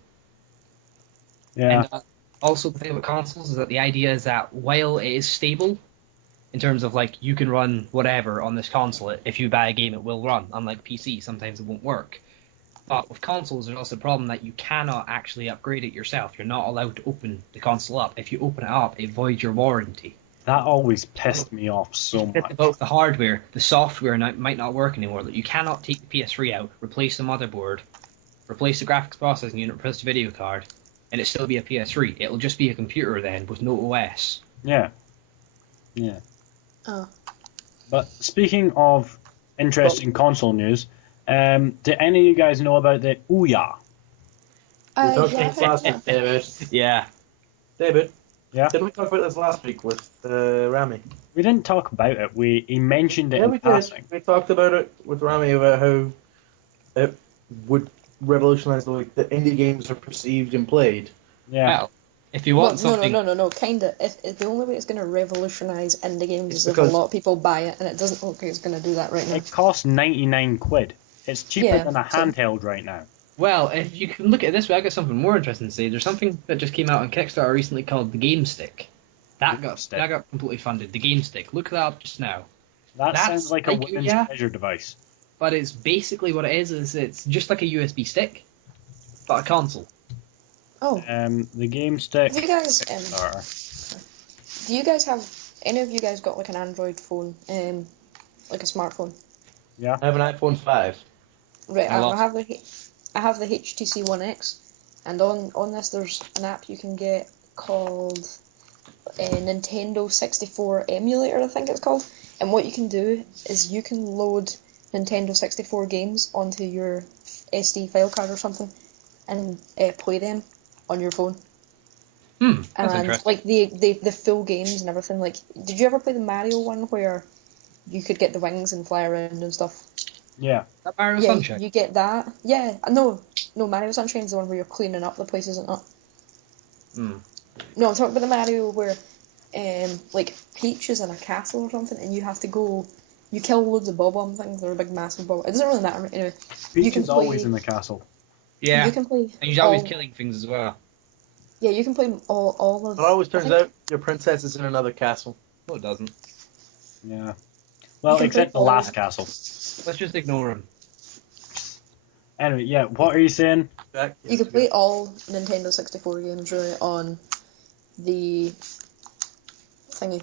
Yeah. And also the thing with consoles is that the idea is that while it is stable in terms of like you can run whatever on this console, if you buy a game it will run. Unlike PC, sometimes it won't work. But with consoles, there's also the problem that you cannot actually upgrade it yourself. You're not allowed to open the console up. If you open it up, it voids your warranty. That always pissed me off so much. Both the hardware, the software might not work anymore. Like you cannot take the PS3 out, replace the motherboard, replace the graphics processing unit, replace the video card, and it still be a PS3. It'll just be a computer then with no OS. Yeah. Oh. But speaking of interesting console news, do any of you guys know about the Ouya? We talked Yeah, I about heard last that. week, David. Yeah. David, Yeah. didn't we talk about this last week with Rami? We didn't talk about it. He mentioned it Yeah, in we did. passing. We talked about it with Rami about how it would revolutionize the way that indie games are perceived and played. Yeah. Well, if you want something, No, kinda. If the only way it's going to revolutionize indie games It's is if a because- lot of people buy it, and it doesn't look like it's going to do that right now. It costs 99 quid. It's cheaper Yeah, than a so- handheld right now. well, if you can look at it this way, I got something more interesting to say. There's something that just came out on Kickstarter recently called the Game Stick. That got completely funded. The Game Stick. Look that up just now. That That's sounds like a like women's Ouya. pleasure device. But it's basically what it is it's just like a USB stick, but a console. Oh, The Game Stick. have you guys? Kickstarter. Do you guys have any of you guys got like an Android phone, like a smartphone? Yeah. I have an iPhone 5. Right, I I lost- have the HTC One X, and on this there's an app you can get called Nintendo 64 Emulator, I think it's called. And what you can do is you can load Nintendo 64 games onto your SD file card or something, and play them on your phone. That's And interesting. like the full games and everything. Like, did you ever play the Mario one where you could get the wings and fly around and stuff? Yeah. That Mario Yeah, Sunshine. you get that. Yeah, no, Mario Sunshine's the one where you're cleaning up the place, isn't it? No, I'm talking about the Mario where, like Peach is in a castle or something, and you have to go. You kill loads of bob-omb things. They're a big, massive bob. It doesn't really matter anyway. Peach can is always play- in the castle. Yeah. You can play. And he's always all- killing things as well. Yeah, you can play all of. It always I turns think- out your princess is in another castle. No, it doesn't. Yeah. Well, can except the play all- last castle. Let's just ignore him. Anyway, yeah. What are you saying? Jack? You can play all Nintendo 64 games really on the thingy,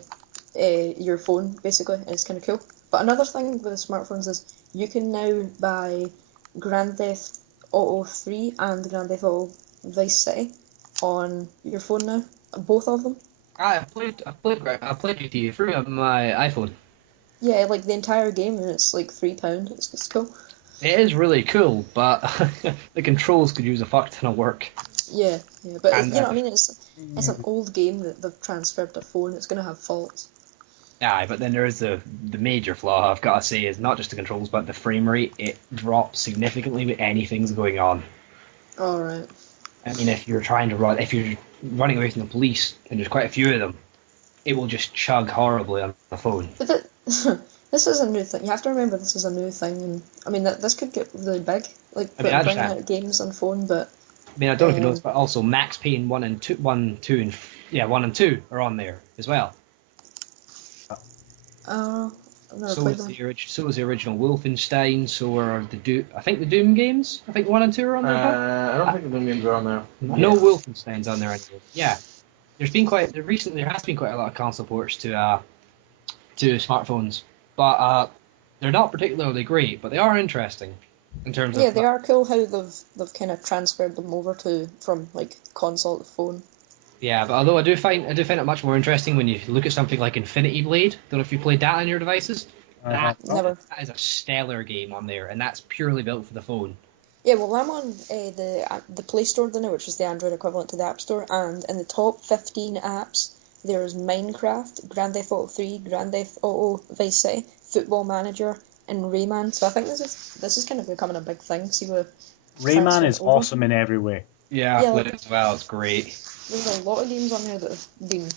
your phone basically. It's kind of cool. But another thing with the smartphones is you can now buy Grand Theft Auto 3 and Grand Theft Auto Vice City on your phone now. Both of them. I played GTA 3 on my iPhone. Yeah, like the entire game, and it's like £3. It's cool. It is really cool, but the controls could use a fuck ton of work. Yeah, but And you know what I mean. It's an old game that they've transferred to phone. It's gonna have faults. Aye, but then there is the major flaw I've got to say is not just the controls but the frame rate. It drops significantly with anything's going on. All right. I mean, if you're running away from the police, and there's quite a few of them, it will just chug horribly on the phone. But this is a new thing. You have to remember this is a new thing, and I mean that this could get really big, like I mean, I bringing understand. out games on phone. But I mean, I don't know if you noticed, but also Max Payne 1 and 2, 1, 2, and 1 and 2 are on there as well. I've never So played is them. so is the original Wolfenstein. So are I think the Doom games. I think 1 and 2 are on there. I don't think the Doom games are on there. No Wolfenstein's on there anymore. Yeah, there has been quite a lot of console ports to smartphones, but they're not particularly great, but they are interesting in terms Yeah, of. they are cool how they've kind of transferred them over from like console to phone. Yeah, but although I do find it much more interesting when you look at something like Infinity Blade. Don't know if you play that on your devices. Never. That is a stellar game on there, and that's purely built for the phone. Yeah, well, I'm on the Play Store now, which is the Android equivalent to the App Store, and in the top 15 apps, there's Minecraft, Grand Theft Auto 3, Grand Theft Auto Vice City, Football Manager, and Rayman. So I think this is kind of becoming a big thing. See what Rayman is awesome in every way. Yeah, I played it as well. It's great. There's a lot of games on there that have been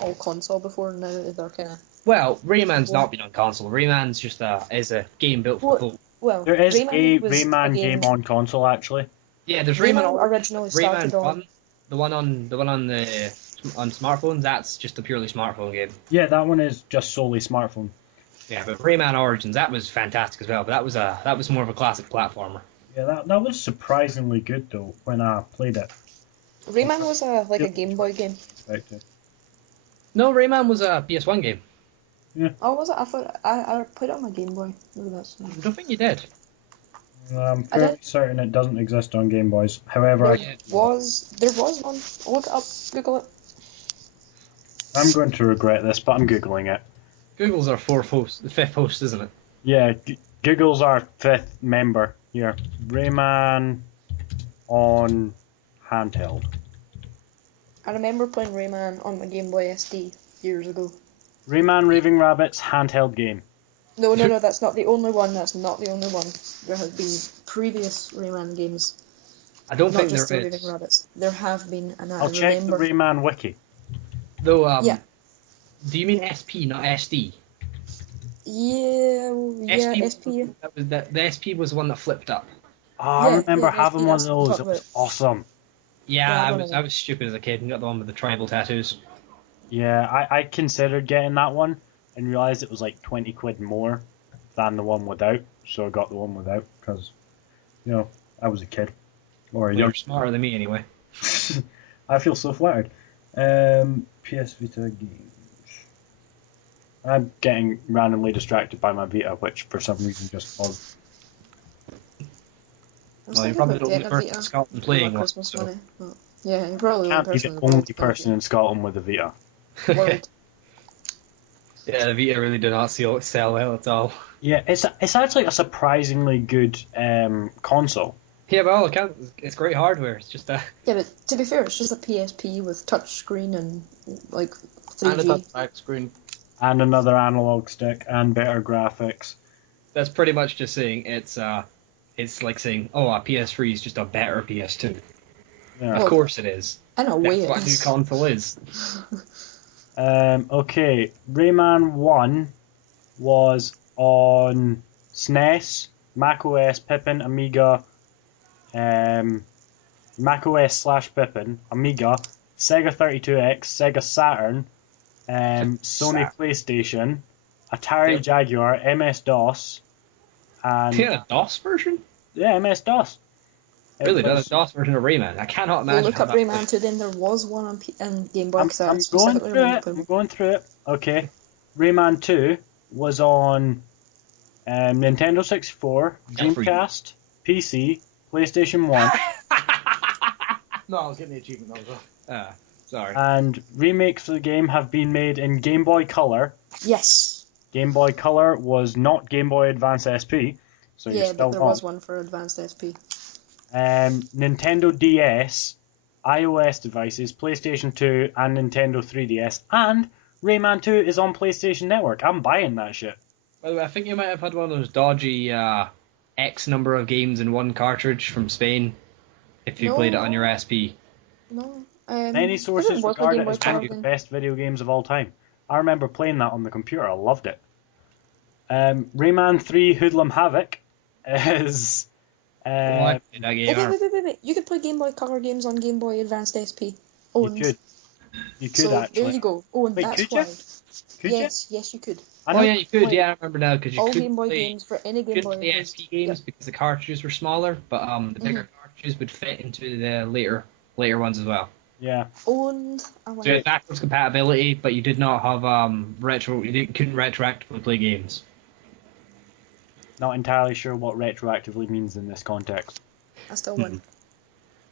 all console before, and now they're kind of. Well, Rayman's not been on console. Rayman's just is a game built for the phone. Well, There is Rayman a was Rayman game on console actually. Yeah, there's Rayman originally started Rayman on 1, on smartphones. That's just a purely smartphone game. Yeah, that one is just solely smartphone. Yeah, but Rayman Origins, that was fantastic as well. But that was more of a classic platformer. Yeah, that was surprisingly good though when I played it. Rayman was a Game Boy game. No, Rayman was a PS1 game. Yeah. Oh, was it? I thought I played it on my Game Boy. Maybe that's. I don't think you did. I'm fairly certain it doesn't exist on Game Boys. However, There was one. Look it up, Google it. I'm going to regret this, but I'm googling it. Google's our fifth host, isn't it? Yeah, Google's our fifth member here. Rayman on handheld. I remember playing Rayman on my Game Boy SD years ago. Rayman Raving Rabbits handheld game. No, that's not the only one. That's not the only one. There have been previous Rayman games. I don't Not think just there the is. Raving Rabbits. There have been, and I I'll check the remember. Rayman wiki. Though, Yeah. do you mean SP, not SD? Yeah, SP. The SP was the one that flipped up. Oh, I remember SP, having one of that's what I'm those. talking It was about. awesome. Yeah, Yeah, I was stupid as a kid and got the one with the tribal tattoos. Yeah, I considered getting that one and realised it was like 20 quid more than the one without. So I got the one without because, I was a kid. Or a You're young. smarter than me anyway. I feel so flattered. PS Vita games. I'm getting randomly distracted by my Vita, which for some reason just paused. Well, you're probably the only person in Scotland playing one. Christmas So. money. But, yeah, you're probably the Can't only be person. the only person in Scotland with a Vita. World. Yeah, the Vita really do not sell well at all. Yeah, it's actually a surprisingly good console. Yeah, well, it's great hardware. It's just Yeah, but to be fair, it's just a PSP with touchscreen and like And a 3G. touchback screen. And another analog stick and better graphics. that's pretty much just saying it's like saying, oh, a PS3 is just a better PS2. Yeah. Of course it is. In a way, That's what a new console is. Okay, Rayman 1 was on SNES, macOS, Pippin, Amiga, macOS / Pippin, Amiga, Sega 32X, Sega Saturn, Sony PlayStation, Atari Jaguar, MS-DOS, and Yeah, a DOS version? yeah, MS-DOS. Really, a DOS version of Rayman. I cannot imagine. Look how up that Rayman plays. 2, then there was one on Game Boy. I'm going through it. I'm going through it. Okay, Rayman 2 was on Nintendo 64, Dreamcast, PC, PlayStation 1, No, I was getting the achievement though. Sorry. and remakes of the game have been made in Game Boy Color. Yes. Game Boy Color was not Game Boy Advance SP. So you're Yeah, still but there wrong. was one for Advanced SP. Nintendo DS, iOS devices, PlayStation 2, and Nintendo 3DS, and Rayman 2 is on PlayStation Network. I'm buying that shit. By the way, I think you might have had one of those dodgy X number of games in one cartridge from Spain if you played it on your SP. No. Many I sources think it was the regard Game it Boy as one Color of the thing. best video games of all time. I remember playing that on the computer. I loved it. Rayman 3 Hoodlum Havoc is... Oh, I played that game. Wait. You could play Game Boy Color games on Game Boy Advanced SP. You could. You could, So actually. there you go. Oh, and Wait, that's could you? why. Could you? Yes, you could. I know. Oh yeah, you could. Like, Yeah, I remember now because you All couldn't Game Boy play, games for any Game couldn't Boy. play was- SP games Yep. because the cartridges were smaller, but the bigger cartridges would fit into the later ones as well. Yeah. Owned. So you had backwards compatibility, but you did not have couldn't retroactively play games. Not entirely sure what retroactively means in this context. I still win.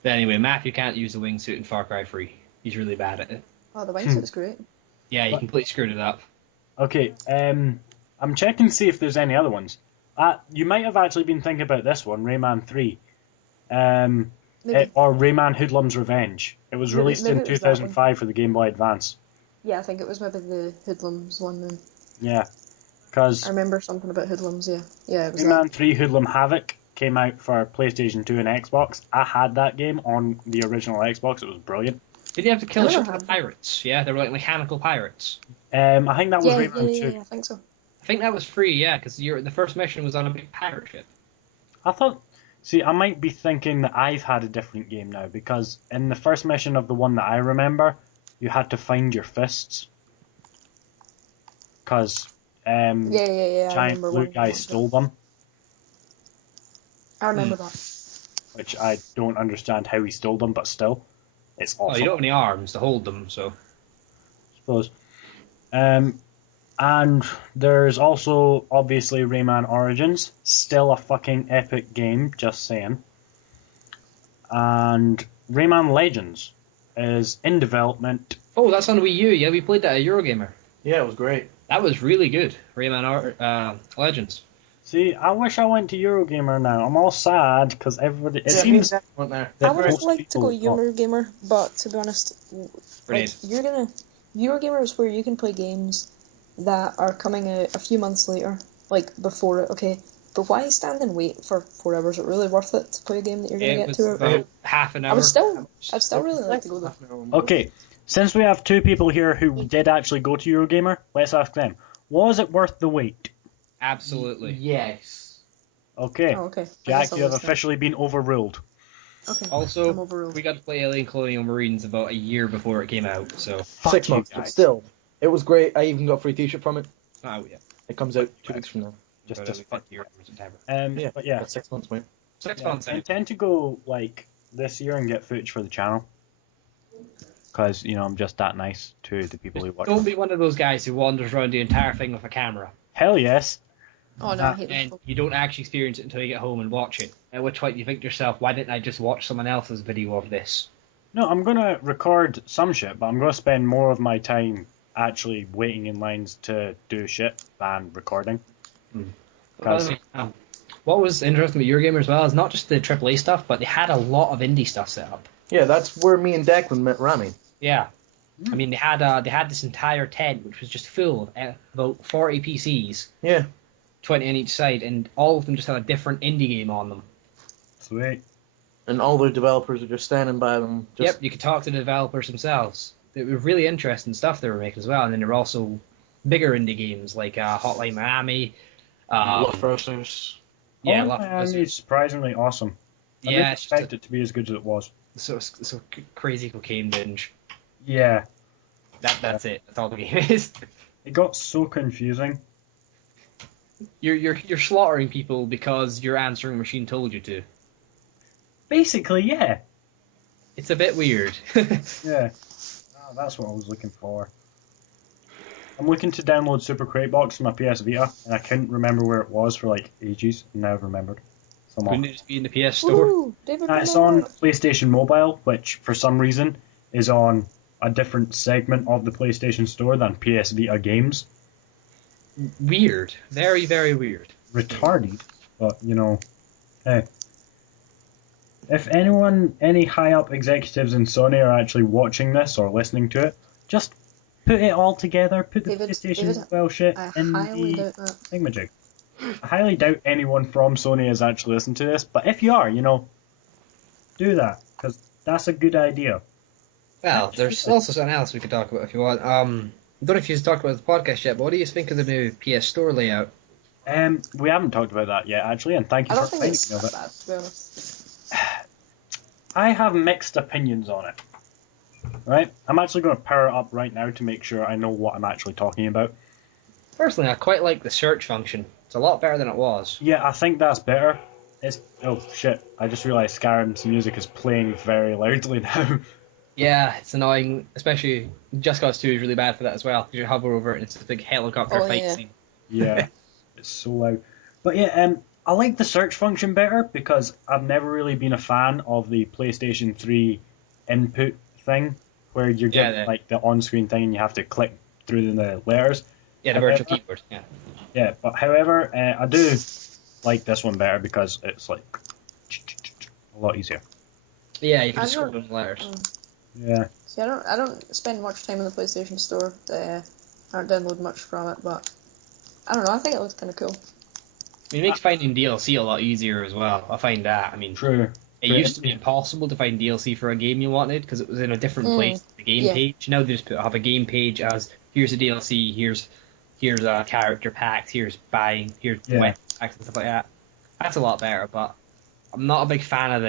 But anyway, Matthew can't use the wingsuit in Far Cry 3. He's really bad at it. Oh, the wingsuit's great. Yeah, you completely screwed it up. Okay, I'm checking to see if there's any other ones. You might have actually been thinking about this one, Rayman 3. Maybe. Or Rayman Hoodlum's Revenge. It was released maybe in it was that one. 2005 for the Game Boy Advance. Yeah, I think it was maybe the Hoodlums one then. Yeah, because I remember something about Hoodlums, yeah. Yeah, it was Rayman 3 Hoodlum Havoc came out for PlayStation 2 and Xbox. I had that game on the original Xbox. It was brilliant. Did you have to kill I a never ship of had. pirates? Yeah, they were like mechanical pirates. I think that was Yeah, Rayman 2. I think so. I think that was free, yeah, because the first mission was on a big pirate ship. I thought... See, I might be thinking that I've had a different game now, because in the first mission of the one that I remember, you had to find your fists. Because Yeah, I giant remember blue one. guy stole them, I remember that. which I don't understand how he stole them, but still, it's Oh, awesome. you don't have any arms to hold them, so... I suppose. And there's also, obviously, Rayman Origins. Still a fucking epic game, just saying. And Rayman Legends is in development. Oh, that's on Wii U, yeah, we played that at Eurogamer. Yeah, it was great. That was really good, Rayman Legends. See, I wish I went to Eurogamer now. I'm all sad, because everybody... It Yeah, seems me and Zach went there. that I would have most liked to go people got- Eurogamer, but to be honest, Grenade. Eurogamer is where you can play games that are coming out a few months later, like before it, okay? But why stand and wait for 4 hours? Is it really worth it to play a game that you're going to It get was to? about half an hour. I'd still really like to go there. Okay, since we have two people here who did actually go to Eurogamer, let's ask them. Was it worth the wait? Absolutely. Yes. Okay. Oh, okay. I Jack, guess I'll you have listen. officially been overruled. Okay. I'm Also, overruled. we got to play Alien Colonial Marines about a year before it came out, so... Fuck 6 you months, but guys. still, it was great. I even got a free T-shirt from it. Oh, yeah. It comes out 2 weeks from now. Just fuck year in September. Yeah, but yeah. that's 6 months, mate. 6 Yeah, months I out. intend to go like this year and get footage for the channel, because I'm just that nice to the people who watch. Don't be one of those guys who wanders around the entire thing with a camera, Hell yes. Oh no, I hate and them. you don't actually experience it until you get home and watch it. At which point you think to yourself, why didn't I just watch someone else's video of this? No, I'm gonna record some shit, but I'm gonna spend more of my time actually waiting in lines to do shit than recording. Because What was interesting about Eurogamer as well is not just the AAA stuff, but they had a lot of indie stuff set up. Yeah, that's where me and Declan met Rami. Yeah. I mean, they had this entire tent, which was just full of about 40 PCs, Yeah. 20 on each side, and all of them just had a different indie game on them. sweet. And all the developers are just standing by them. Just, Yep, you could talk to the developers themselves. It was really interesting stuff they were making as well, and then there were also bigger indie games like Hotline Miami. Love Roasters. Yeah, Oh, Love Miami is surprisingly awesome. I didn't Yeah, it's expect just it to be as good as it was. so crazy cocaine binge. Yeah, That's it. That's all the game is. it got so confusing. You're slaughtering people because your answering machine told you to. Basically, yeah. It's a bit weird. Yeah. Oh, that's what I was looking for. I'm looking to download Super Crate Box from my PS Vita, and I couldn't remember where it was for like ages, and now I've remembered. So I'm off. Couldn't it just be in the PS Store? Woo! David It's on remembered. PlayStation Mobile, which for some reason is on a different segment of the PlayStation Store than PS Vita games. Weird. Very, very weird. Retarded. But, hey. If anyone, any high-up executives in Sony are actually watching this or listening to it, just put it all together, put the PlayStation well shit in the thingamajig. I highly doubt anyone from Sony has actually listened to this, but if you are, do that, because that's a good idea. Well, there's also something else we could talk about if you want. I don't know if you've talked about the podcast yet, but what do you think of the new PS Store layout? We haven't talked about that yet, actually, and thank you for reminding me of it. Bad, to be honest. I have mixed opinions on it. Right? I'm actually going to power it up right now to make sure I know what I'm actually talking about. Personally, I quite like the search function. It's a lot better than it was. Yeah, I think that's better. Oh shit, I just realised Skyrim's music is playing very loudly now. Yeah, it's annoying, especially Just Cause 2 is really bad for that as well, because you hover over it and it's a big helicopter fight scene. Yeah, it's so loud. But yeah, I like the search function better because I've never really been a fan of the PlayStation 3 input thing, where you're given like the on-screen thing and you have to click through the letters. Yeah, the virtual keyboard, yeah. Yeah, but however, I do like this one better because it's like a lot easier. Yeah, you can just scroll down the letters. Yeah. See, I don't spend much time in the PlayStation Store. I don't download much from it, but I don't know. I think it looks kind of cool. I mean, it makes finding DLC a lot easier as well. I find that. I mean, true. It used to be impossible to find DLC for a game you wanted because it was in a different place, the game page. Now they just have a game page as here's a DLC, here's a character packs, here's buying, here's weapon packs and stuff like that. That's a lot better, but I'm not a big fan of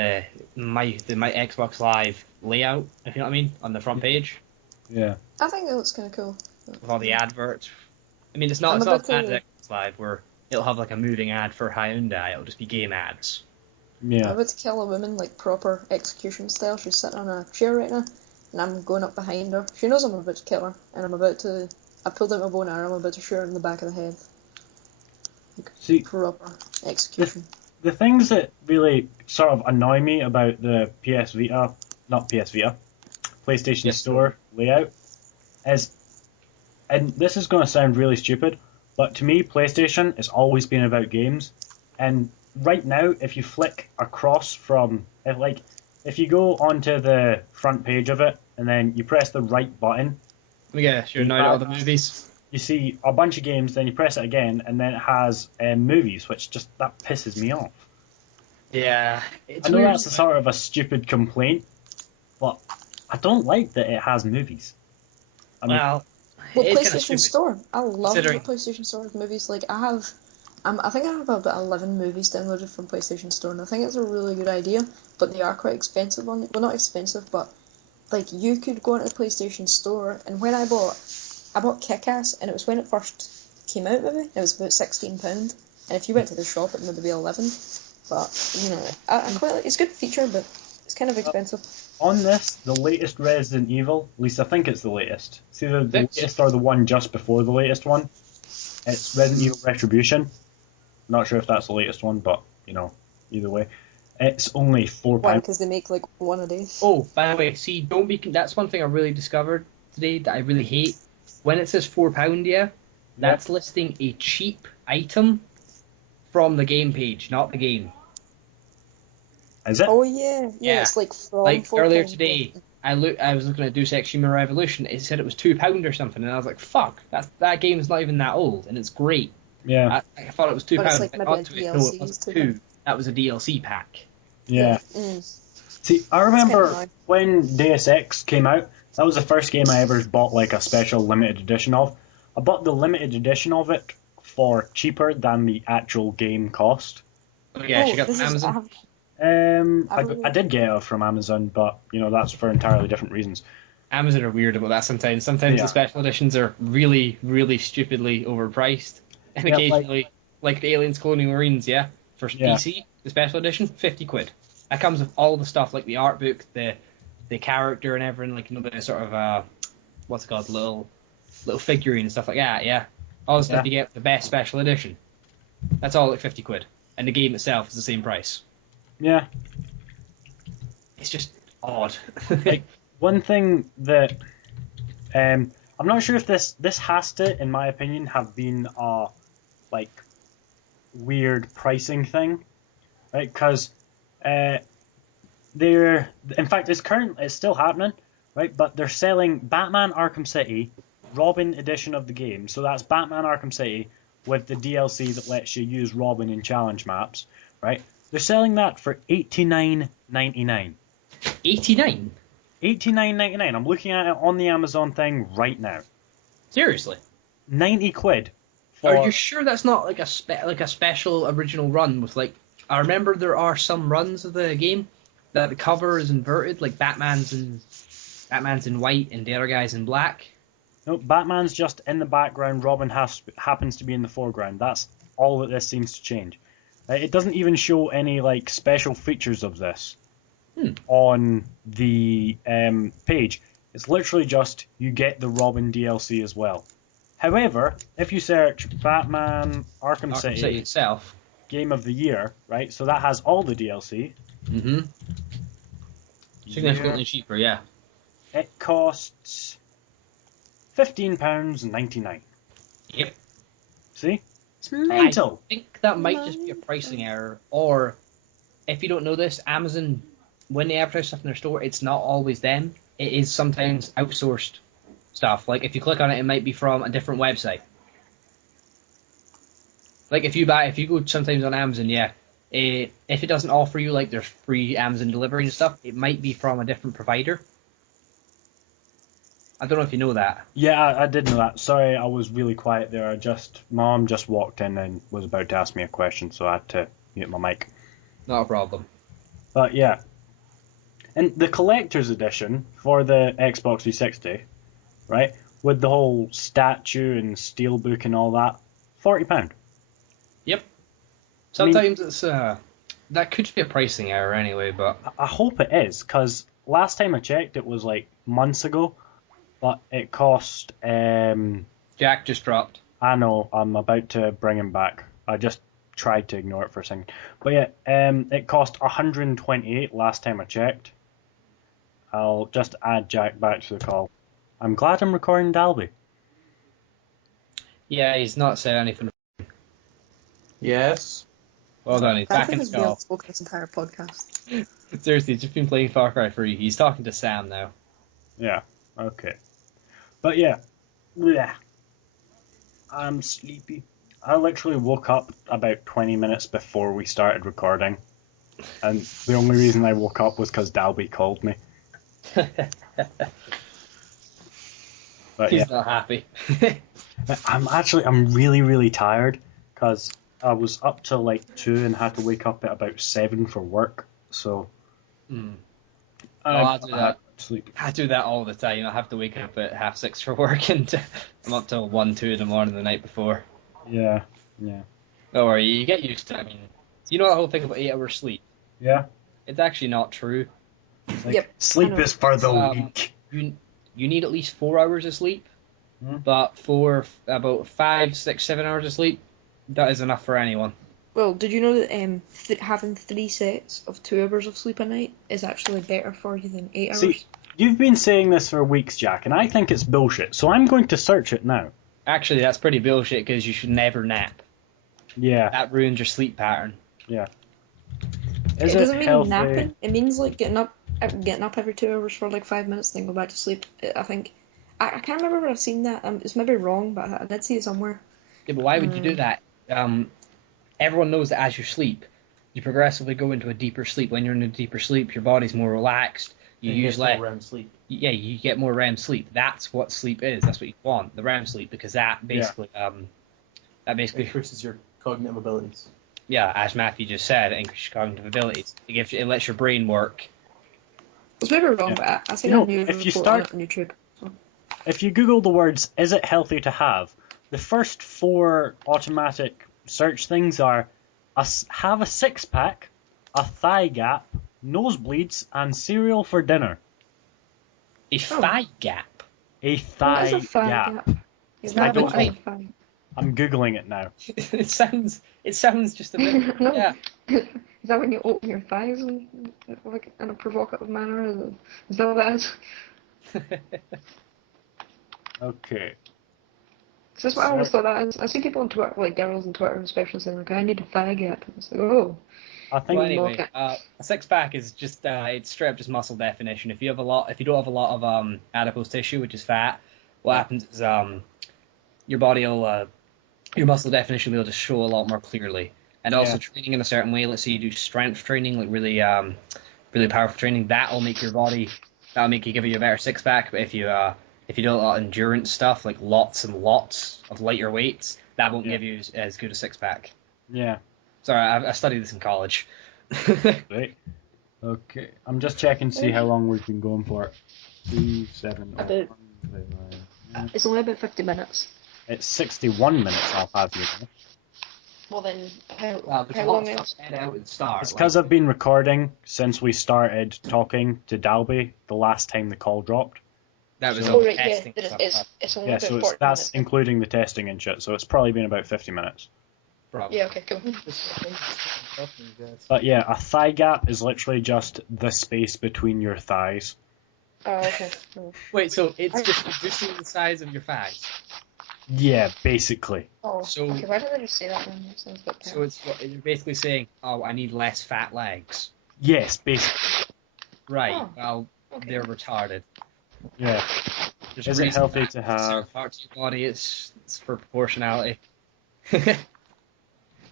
my Xbox Live layout, if you know what I mean, on the front page. Yeah. I think it looks kind of cool. With all the adverts. I mean, it's not as bad as Xbox Live where it'll have like a moving ad for Hyundai, it'll just be game ads. Yeah. I'm about to kill a woman like proper execution style. She's sitting on a chair right now, and I'm going up behind her. She knows I'm about to kill her, and I pulled out my bow and arrow, I'm about to shoot her in the back of the head. Like, see, proper execution. The things that really sort of annoy me about the PlayStation Store layout is, and this is going to sound really stupid, but to me, PlayStation has always been about games, and right now, if you flick across from, if you go onto the front page of it, and then you press the right button. Yeah, sure, now all the movies. You see a bunch of games, then you press it again, and then it has movies, which that pisses me off. Yeah. I know that's a sort of a stupid complaint, but I don't like that it has movies. PlayStation Store. I love the PlayStation Store with movies. Like, I think I have about 11 movies downloaded from PlayStation Store, and I think it's a really good idea, but they are quite expensive on it. Well, not expensive, but, like, you could go into the PlayStation Store, and when I bought Kick-Ass, and it was when it first came out, maybe, it was about £16, and if you went to the shop, it would be 11, but, I quite like, it's a good feature, but it's kind of expensive. On this, the latest Resident Evil, at least I think it's the latest, it's either the latest or the one just before the latest one, it's Resident Evil Retribution. Not sure if that's the latest one, but, either way. It's only £4. Why? Because they make, like, one a day. Oh, by the way, see, that's one thing I really discovered today that I really hate. When it says £4, that's listing a cheap item from the game page, not the game. Is it? Oh, yeah. Yeah, it's like from Like, earlier today, I was looking at Deus Ex Human Revolution, it said it was £2 or something, and I was like, fuck, that game's not even that old, and it's great. Yeah. I thought it was £2. It's like maybe a DLC. No, it wasn't £2. That was a DLC pack. Yeah. See, I remember when Deus Ex came out, that was the first game I ever bought like a special limited edition of. I bought the limited edition of it for cheaper than the actual game cost. Oh yeah, you got it from Amazon? I did get it from Amazon, but that's for entirely different reasons. Amazon are weird about that sometimes. Sometimes the special editions are really, really stupidly overpriced. And occasionally, like the Aliens Colonial Marines, for PC, the special edition, £50. That comes with all the stuff, like the art book, the character and everything, like the sort of what's it called, little figurine and stuff like that. All the stuff you get with the best special edition. That's all like £50, and the game itself is the same price. Yeah. It's just odd. Like, one thing that I'm not sure if this has to, in my opinion, have been weird pricing thing, right? Because they're, in fact, it's still happening, right? But they're selling Batman Arkham City, Robin edition of the game. So that's Batman Arkham City with the DLC that lets you use Robin in challenge maps, right? They're selling that for $89.99. 89? $89.99. I'm looking at it on the Amazon thing right now. Seriously? 90 quid. For... Are you sure that's not like a special original run with like? I remember there are some runs of the game that the cover is inverted, like Batman's in white and the other guy's in black. No, Batman's just in the background. Robin happens to be in the foreground. That's all that this seems to change. It doesn't even show any like special features of this on the page. It's literally just you get the Robin DLC as well. However, if you search Batman Arkham City itself, Game of the Year, right? So that has all the DLC. Mm-hmm. Significantly cheaper, yeah. It costs £15.99. Yep. See? It's mental. I think that might just be a pricing error, or if you don't know this, Amazon, when they advertise stuff in their store, it's not always them. It is sometimes outsourced stuff. Like if you click on it, it might be from a different website. Like if you go sometimes on Amazon, yeah, if it doesn't offer you like there's free Amazon delivery and stuff, it might be from a different provider. I don't know if you know that. Yeah, I did know that. Sorry, I was really quiet there. Mom just walked in and was about to ask me a question, so I had to mute my mic. Not a problem. But yeah. And the collector's edition for the Xbox 360, right, with the whole statue and steelbook and all that, £40. Yep. Sometimes it's that could be a pricing error anyway, but I hope it is, because last time I checked it was like months ago, but it cost Jack just dropped. I know, I'm about to bring him back. I just tried to ignore it for a second. But yeah, it cost 128 last time I checked. I'll just add Jack back to the call. I'm glad I'm recording Dalby. Yeah, he's not said anything. Yes. Well done, he's back in the has been call. outspoken this entire podcast. Seriously, he's just been playing Far Cry 3. He's talking to Sam now. Yeah, okay. But yeah, bleh. I'm sleepy. I literally woke up about 20 minutes before we started recording. And the only reason I woke up was because Dalby called me. But He's yeah, not happy. I'm really, really tired because I was up till like 2 and had to wake up at about 7 for work. So I do that. Sleep. I do that all the time. I have to wake up at 6:30 for work, and I'm up till 1, 2 in the morning the night before. Yeah. Don't worry, you get used to it. I mean, you know that whole thing about 8 hours sleep? Yeah. It's actually not true. Like, Yep, sleep is for the weak. You need at least 4 hours of sleep, but for about 5, 6, 7 hours of sleep, that is enough for anyone. Well, did you know that having 3 sets of 2 hours of sleep a night is actually better for you than 8 hours? See, you've been saying this for weeks, Jack, and I think it's bullshit, so I'm going to search it now. Actually, that's pretty bullshit because you should never nap. Yeah. That ruins your sleep pattern. Yeah. It doesn't mean healthy? napping. It means like getting up every 2 hours for like 5 minutes, then go back to sleep. I think I can't remember where I've seen that. It's maybe wrong, but I did see it somewhere. Yeah, but why would you do that? Everyone knows that as you sleep, you progressively go into a deeper sleep. When you're in a deeper sleep, your body's more relaxed. You use less REM sleep. Yeah, you get more REM sleep. That's what sleep is. That's what you want, the REM sleep, because that basically Increases your cognitive abilities. Yeah, as Matthew just said, it increases your cognitive abilities. It lets your brain work. It's maybe wrong, but I seen a new report on it on YouTube. So. If you Google the words, is it healthy to have? The first 4 automatic search things are have a 6-pack, a thigh gap, nosebleeds, and cereal for dinner. A thigh gap? A thigh What is a thigh gap. It's I not don't a know. thigh. I'm Googling it now. It sounds just a bit... No. Yeah. Is that when you open your thighs like in a provocative manner? Is that what that is? Okay. So that's what I always thought that. I see people on Twitter, like girls on Twitter especially, saying like, I need a fag gap. And it's like, oh. I think Well, anyway, a six pack is just it's straight up just muscle definition. If you don't have a lot of adipose tissue, which is fat, what happens is your body will your muscle definition will just show a lot more clearly. And also training in a certain way, let's say you do strength training, like really really powerful training, that'll make you give you a better six pack. But if you do a lot of endurance stuff, like lots and lots of lighter weights, that won't give you as good a six pack. Yeah. Sorry, I studied this in college. Right. Okay. I'm just checking to see how long we've been going for. 3, 7, About- It's only about 50 minutes. It's 61 minutes I'll have you. Well then, how There's a lot long of is? stuff to edit out at the start. It's because I've been recording since we started talking to Dalby the last time the call dropped. That was So- all Oh right, yeah, testing there stuff. it's only Yeah, about so 40 that's minutes. including the testing and shit, so it's probably been about 50 minutes. Probably. Yeah, okay, cool. But yeah, a thigh gap is literally just the space between your thighs. Oh, okay. Oh, Wait, so it's just reducing the size of your thighs. Yeah, basically. oh So- okay, why did I just say that then? That sounds a bit So it's you're basically saying, oh, I need less fat legs. Yes, basically. Right. Oh, Well, okay. they're retarded. Yeah. There's Is a it reason healthy that to have- certain parts of your body? It's for proportionality.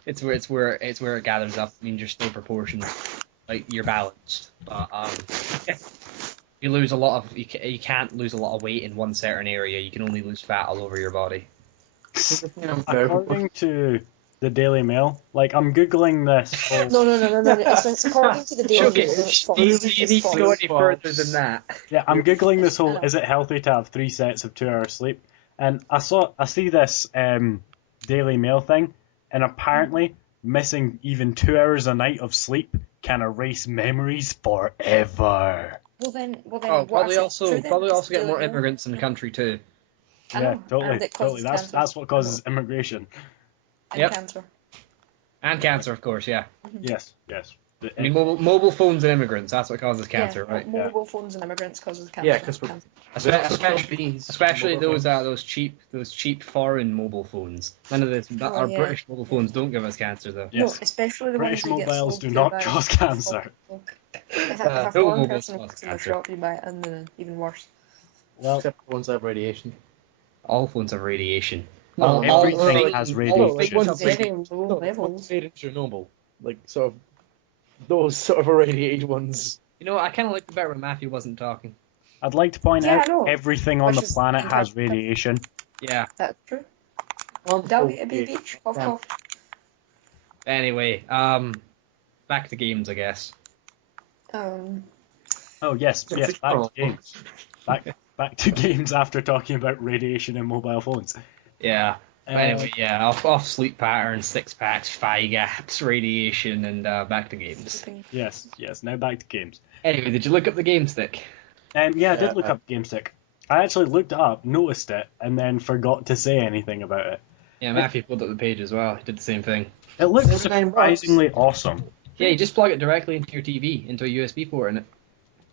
it's where it gathers up. I mean, you're still proportioned, like you're balanced. But you lose a lot of you can't lose a lot of weight in one certain area. You can only lose fat all over your body. According to the Daily Mail, like I'm googling this whole... No. It's according to the Daily Okay, Mail. It's false. you need It's to go false. any further than that. Yeah, I'm googling this whole. I know. Is it healthy to have 3 sets of 2 hours sleep? And I see this Daily Mail thing, and apparently missing even 2 hours a night of sleep can erase memories forever. Well then, Oh, what probably if it's also true then? probably It's also get more Daily Mail. immigrants in the country too. I Yeah, know, totally, and it totally. causes That's cancer. what causes immigration. And Yep. cancer. And cancer, of course, yeah. Yes. I mean, mobile phones and immigrants, that's what causes cancer, yeah, right? Mobile phones and immigrants causes cancer. Yeah, because we're Cancer. Especially those cheap foreign mobile phones. None of this. Our yeah. British mobile phones don't give us cancer, though. Yes. No, especially the British ones we get mobiles sold do to not by cause cancer. folk. If a No foreign mobiles person cause walks in the cancer. shop, you buy it, and then even worse. Well, Except for ones that have radiation. All phones have radiation. All- everything has radiation. Like Ones ones very like- low levels. Made in Chernobyl. Like, sort of, those sort of irradiated ones. You know what? I kind of like the better when Matthew wasn't talking. I'd like to point Yeah, I out know. everything on Which the is planet the entire- has radiation. Yeah. That's true. Oh, That'll be a big yeah. beach. Cough, cough. Anyway, back to games, I guess. Oh yes, It's yes. a Back crawl. to games. Back to games after talking about radiation in mobile phones. Yeah. Anyway, yeah, off sleep patterns, six packs, thigh gaps, radiation, and back to games. Yes. Now back to games. Anyway, did you look up the game stick? Yeah, I did Yeah. look up GameStick. I actually looked it up, noticed it, and then forgot to say anything about it. Yeah, Matthew pulled up the page as well. He did the same thing. It looks $79. surprisingly awesome. Yeah, you just plug it directly into your TV, into a USB port in it.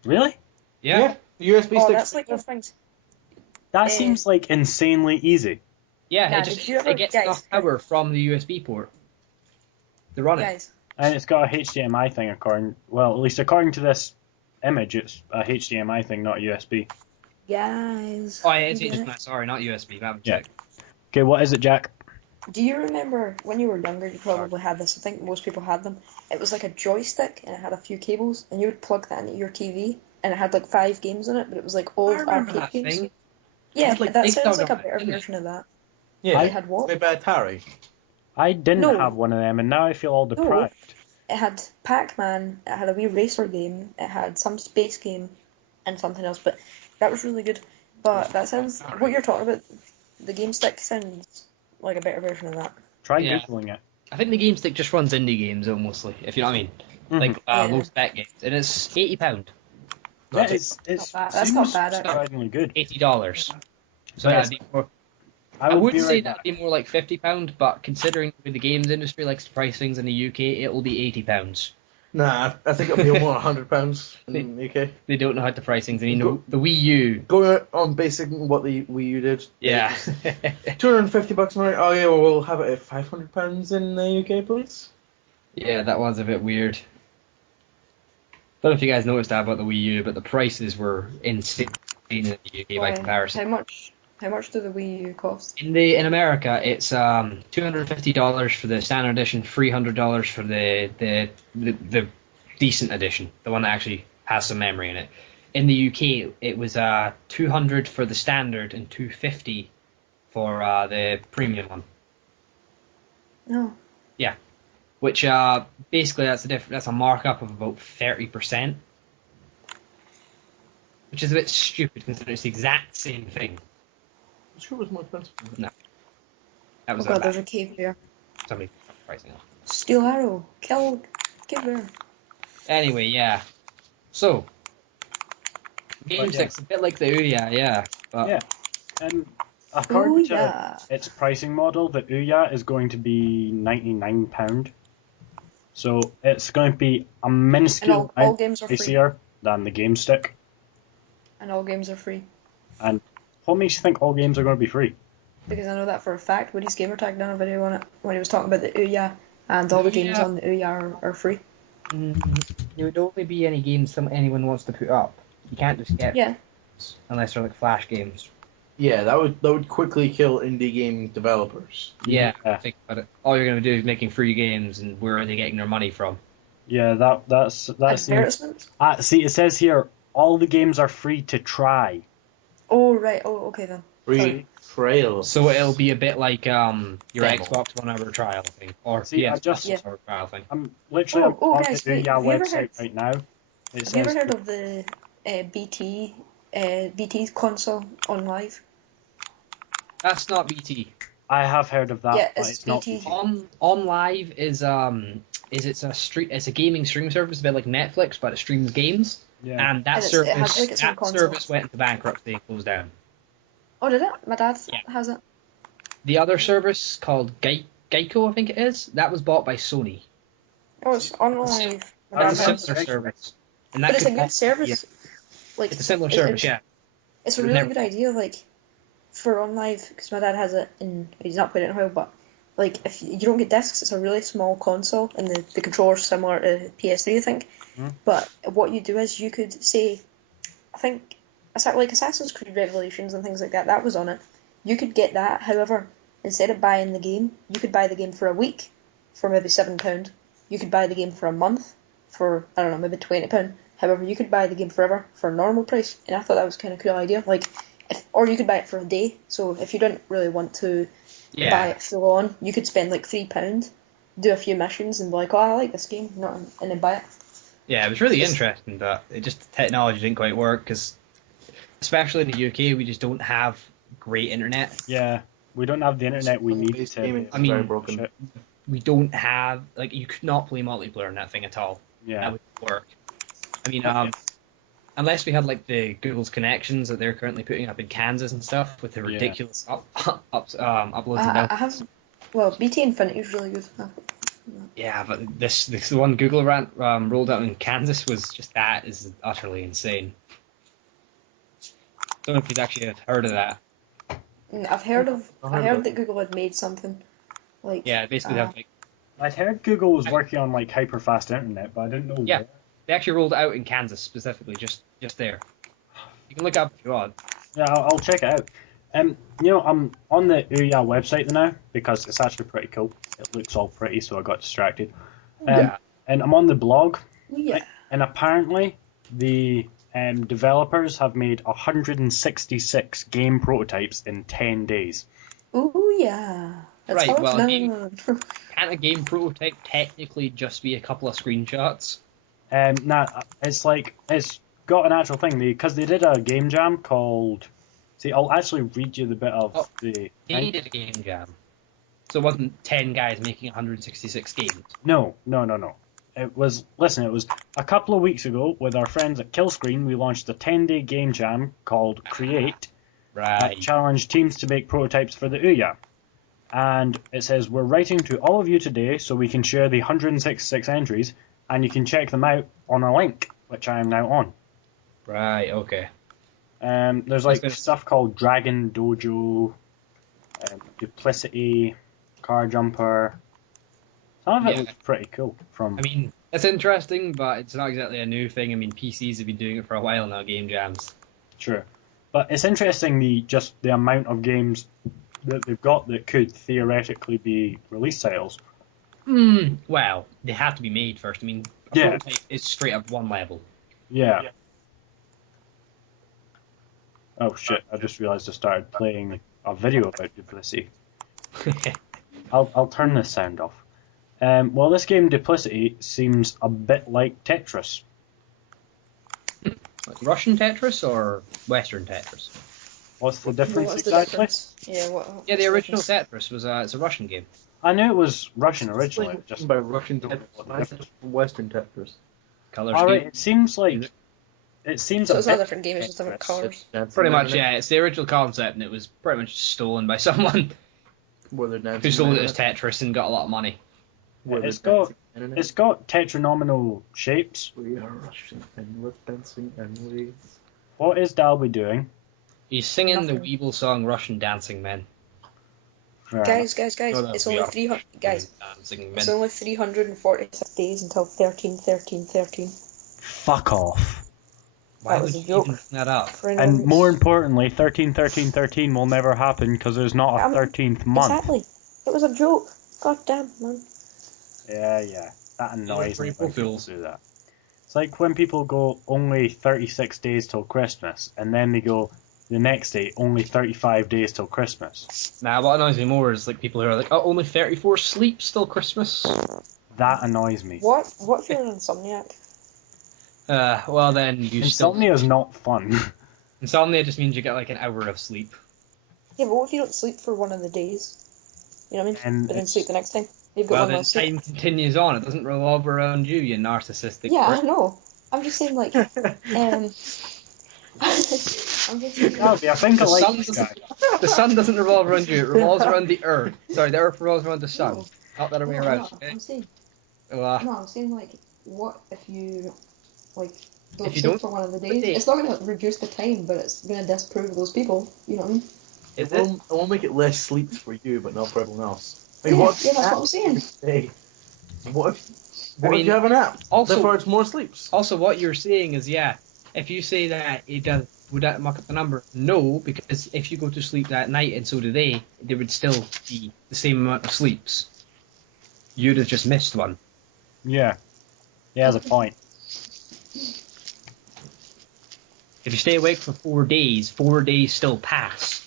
Really? Yeah. The USB Oh, stick. that's like those things. That seems like insanely easy. Yeah, Nah, it just did you ever- it gets guys, enough power from the USB port to run it. Guys, And it's got a HDMI thing at least according to this image, it's a HDMI thing, not USB. guys. Oh, yeah, it's you get it? HDMI, sorry, not USB. I haven't Yeah. checked. Okay, what is it, Jack? Do you remember when you were younger? You probably had this. I think most people had them. It was like a joystick, and it had a few cables, and you would plug that into your TV, and it had like 5 games on it, but it was like old I remember arcade that games. thing. Yeah, It had, like, that big sounds dog like a on it, better didn't it? version of that. Yeah. It had what? Made by Atari. I didn't No. have one of them, and now I feel all deprived. It had Pac-Man. It had a wee racer game. It had some space game, and something else. But that was really good. But that sounds what you're talking about. The game stick sounds like a better version of that. Try Yeah. Googling it. I think the game stick just runs indie games mostly, if you know what I mean. Mhm. Like Yeah. low spec games. And it's £80. Yeah, it's Not bad. That's not bad, actually. surprisingly good. $80. So Yes. that'd be more, I I would would be say right that'd back. be more like £50, but considering the way the games industry likes to price things in the UK, it'll be £80. Nah, I think it'll be more £100 in the UK. They don't know how to price things. I mean, the Wii U. Going on basing what the Wii U did. Yeah. £250 more. Oh yeah, well, we'll have it at £500 in the UK, please. Yeah, that was a bit weird. Don't know if you guys noticed that about the Wii U, but the prices were insane in the UK by comparison. How much do the Wii U cost? In America, it's $250 for the standard edition, $300 for the decent edition, the one that actually has some memory in it. In the UK, it was $200 for the standard and $250 for the premium one. No. Yeah, which basically that's a markup of about 30%, which is a bit stupid considering it's the exact same thing. I'm sure it was more expensive. No, that was there's a cave bear. somebody pricing it. Steel arrow. Kill cave bear. Anyway, yeah. So, game 6, a bit like the Ouya, yeah. But Yeah. And according to Ouya. its pricing model, the Ouya is going to be £99. So it's going to be a minuscule all games are free. pricier than the Game Stick. And all games are free. And what makes you think all games are going to be free? Because I know that for a fact. Woody's Gamertag done a video on it when he was talking about the Ouya, and all the games on the Ouya are free. There would only be any games anyone wants to put up. You can't just get unless they're like Flash games. Yeah, that would quickly kill indie game developers. Yeah, think about it. All you're going to do is making free games, and where are they getting their money from? Yeah, that's Advertisements? see, it says here all the games are free to try. Oh right. Oh okay then. Free trial. So it'll be a bit like your Demo. Xbox One hour trial thing, or See, PS Plus trial thing. I'm literally on guys, the wait, Ouya have you ever website heard- right now. Have you ever heard of the BT console on live? That's not BT. I have heard of that, Yeah, but it's it's not BT. BT. On Live is it's a gaming streaming service, a bit like Netflix, but it streams games. Yeah. And that And service it has like its own console. service went into bankruptcy and closed down. Oh, did it? My dad Yeah. has it. The other service called Geico, I think it is, that was bought by Sony. Oh, it's on live. My It's dad a has similar it. service. And that But it's a could good service. Like It's a similar service, yeah. It's a It was really never- good idea, like for on live, because my dad has it, and he's not played it in a while. But like, if you don't get discs, it's a really small console, and the controller's similar to PS3, I think. But what you do is you could say, I think, like Assassin's Creed Revelations and things like that. That was on it. You could get that. However, instead of buying the game, you could buy the game for a week for maybe £7. You could buy the game for a month for, I don't know, maybe £20. However, you could buy the game forever for a normal price, and I thought that was kind of a cool idea. Like, or you could buy it for a day. So if you didn't really want to buy it full on, you could spend like £3, do a few missions, and be like, oh, I like this game, and then buy it. Yeah, it was really interesting, but the technology didn't quite work, because especially in the UK, we just don't have great internet. Yeah, we don't have the internet we need to. I mean, very broken. We don't have, like, you could not play multiplayer in that thing at all. Yeah. That would work. I mean, unless we had, like, the Google's connections that they're currently putting up in Kansas and stuff with the ridiculous uploads and I have, well, BT Infinity is really good. Yeah, but the one Google rolled out in Kansas was just, that is utterly insane. Don't know if you've actually heard of that. I've heard that Google had made something like. Yeah, basically they have, like, I'd heard Google was working on like hyper fast internet, but I didn't know. Yeah, they actually rolled it out in Kansas specifically, just there. You can look it up if you want. Yeah, I'll check it out. You know, I'm on the Ouya website now because it's actually pretty cool. It looks all pretty, so I got distracted. Yeah. And I'm on the blog, Yeah. and apparently the developers have made 166 game prototypes in 10 days. Ooh yeah. That's Right, how well, it's done. Can't a game prototype technically just be a couple of screenshots? Nah, it's like it's got an actual thing because they did a game jam called. See, I'll actually read you the bit of the. He did a game jam. So it wasn't 10 guys making 166 games. No. It was a couple of weeks ago with our friends at Killscreen. We launched a 10-day game jam called Create. That Right. challenged teams to make prototypes for the Ouya. And it says, we're writing to all of you today so we can share the 166 entries and you can check them out on a link, which I am now on. Right. Okay. There's like stuff called Dragon Dojo, Duplicity, Car Jumper. Some of it looks pretty cool. I mean, it's interesting, but it's not exactly a new thing. I mean, PCs have been doing it for a while now, game jams. Sure. But it's interesting the amount of games that they've got that could theoretically be release titles. Well, they have to be made first. I mean, a prototype is straight up one level. Yeah. Oh shit, I just realised I started playing a video about Duplicity. I'll turn this sound off. Well, this game, Duplicity, seems a bit like Tetris. Like Russian Tetris or Western Tetris? What's the difference What's the exactly? difference? Yeah, Yeah, the original Tetris was it's a Russian game. I knew it was Russian originally. Just by Russian Tetris, Western Tetris. Color Alright, scheme. it seems like... It seems So a it's not a bit... different game, it's just different colours. Pretty much, yeah. It's the original concept, and it was pretty much stolen by someone who sold it as Tetris and got a lot of money. It's got tetranominal shapes. We are Russian and we're dancing and we... What is Dalby doing? He's singing the Nothing. Weeble song "Russian Dancing Men." Guys, No, it's we only are 300. Guys, Dancing it's Men. only 346 days until 13/13/13. Fuck off. Why That would was a you joke. even bring that up? And more importantly, 13/13/13 will never happen because there's not a 13th month. Exactly. It was a joke. God damn, man. Yeah. That annoys me when people fools. do that. It's like when people go only 36 days till Christmas, and then they go the next day only 35 days till Christmas. Nah, what annoys me more is like people who are like, oh, only 34 sleeps till Christmas. That annoys me. What if you're an insomniac? Well then you Insomnia is not fun. Insomnia just means you get like an hour of sleep. Yeah, but what if you don't sleep for one of the days? You know what I mean? And But then it's- sleep the next time. You've got Well one then less sleep. time continues on. It doesn't revolve around you narcissistic Yeah, I prick. know. I'm just saying, like, I'm just saying, Dalby, I think I The like sun this doesn't- guy. The sun doesn't revolve around you, it revolves around the earth. Sorry, the earth revolves around the sun. No. Not the other way No, around. I'm saying, Well, no, I'm saying, like, what if you, like, don't If you sleep don't for one of the sleep for days? a day. It's not going to reduce the time, but it's going to disprove those people. You know what I mean? is It it? will make it less sleeps for you, but not for everyone else. I mean, Yeah, what yeah, that's what I'm saying. Hey, what if I mean, you have a nap? also- Therefore, it's more sleeps. Also, what you're saying is, yeah, if you say that it does, would that muck up the number? No, because if you go to sleep that night and so do they, there would still be the same amount of sleeps. You'd have just missed one. Yeah. He has a point. If you stay awake for 4 days, 4 days still pass.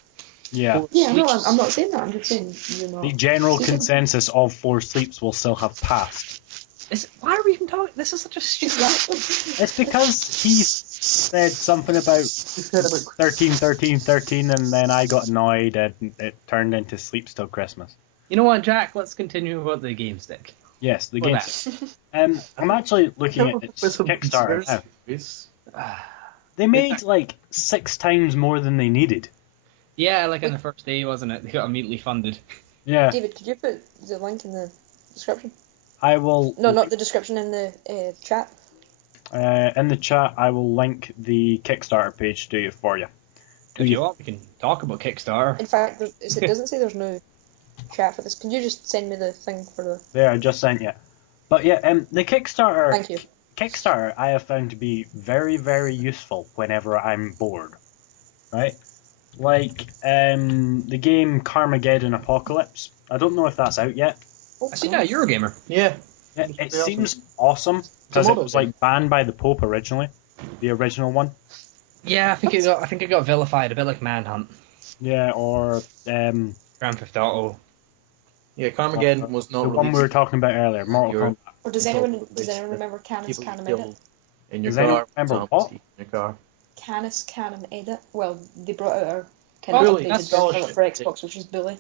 Yeah. Four Yeah, no, sleeps. I'm not saying that. I'm just saying you're not. The general sleeping. consensus of 4 sleeps will still have passed. Why are we even talking? This is such a stupid. It's because he said something about 13/13/13, and then I got annoyed and it turned into sleeps till Christmas. You know what, Jack? Let's continue about the game stick. Yes, the Or game. that. I'm actually looking at its Kickstarter now. They made like 6 times more than they needed. Yeah, like on the first day, wasn't it? They got immediately funded. Yeah, David, could you put the link in the description? I will. No, not the description, in the chat. In the chat, I will link the Kickstarter page to you for you. If you want, we can talk about Kickstarter. In fact, it doesn't say there's no chat for this. Could you just send me the thing for the... There, I just sent you. But yeah, the Kickstarter. Thank you. Kickstarter I have found to be very, very useful whenever I'm bored. Right? Like, the game Carmageddon Apocalypse. I don't know if that's out yet. Oh, I see that Eurogamer. Yeah. It seems awesome because it was like banned by the Pope originally, the original one. Yeah, I think it got vilified a bit like Manhunt, Yeah, or Grand Theft Auto. Yeah, Carmageddon was not the one we were talking about earlier, Mortal Europe. Kombat. Or does anyone remember Canis People Canem kill Edit? in your Does anyone car. remember zombies what? in your car. Canis Canem Edit? Well, they brought out a kind Oh, of really? updated That's version all of it for Xbox, which is Bully.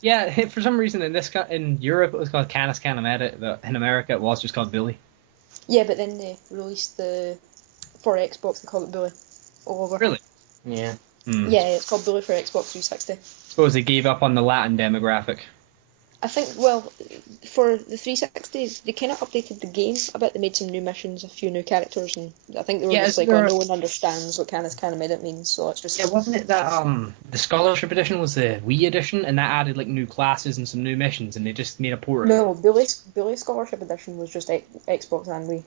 Yeah, for some reason in Europe it was called Canis Canem Edit, but in America it was just called Billy. Yeah, but then they released for Xbox, they call it Bully. All over. Really? Yeah. Yeah, it's called Bully for Xbox 360. Suppose they gave up on the Latin demographic. I think, well, for the 360, they kind of updated the game a bit. They made some new missions, a few new characters, and I think they were just like, oh, no one understands what Canis Minute means, so it's just... Yeah, wasn't it that the Scholarship Edition was the Wii edition, and that added like new classes and some new missions, and they just made a port of it? No, Bully Scholarship Edition was just Xbox and Wii.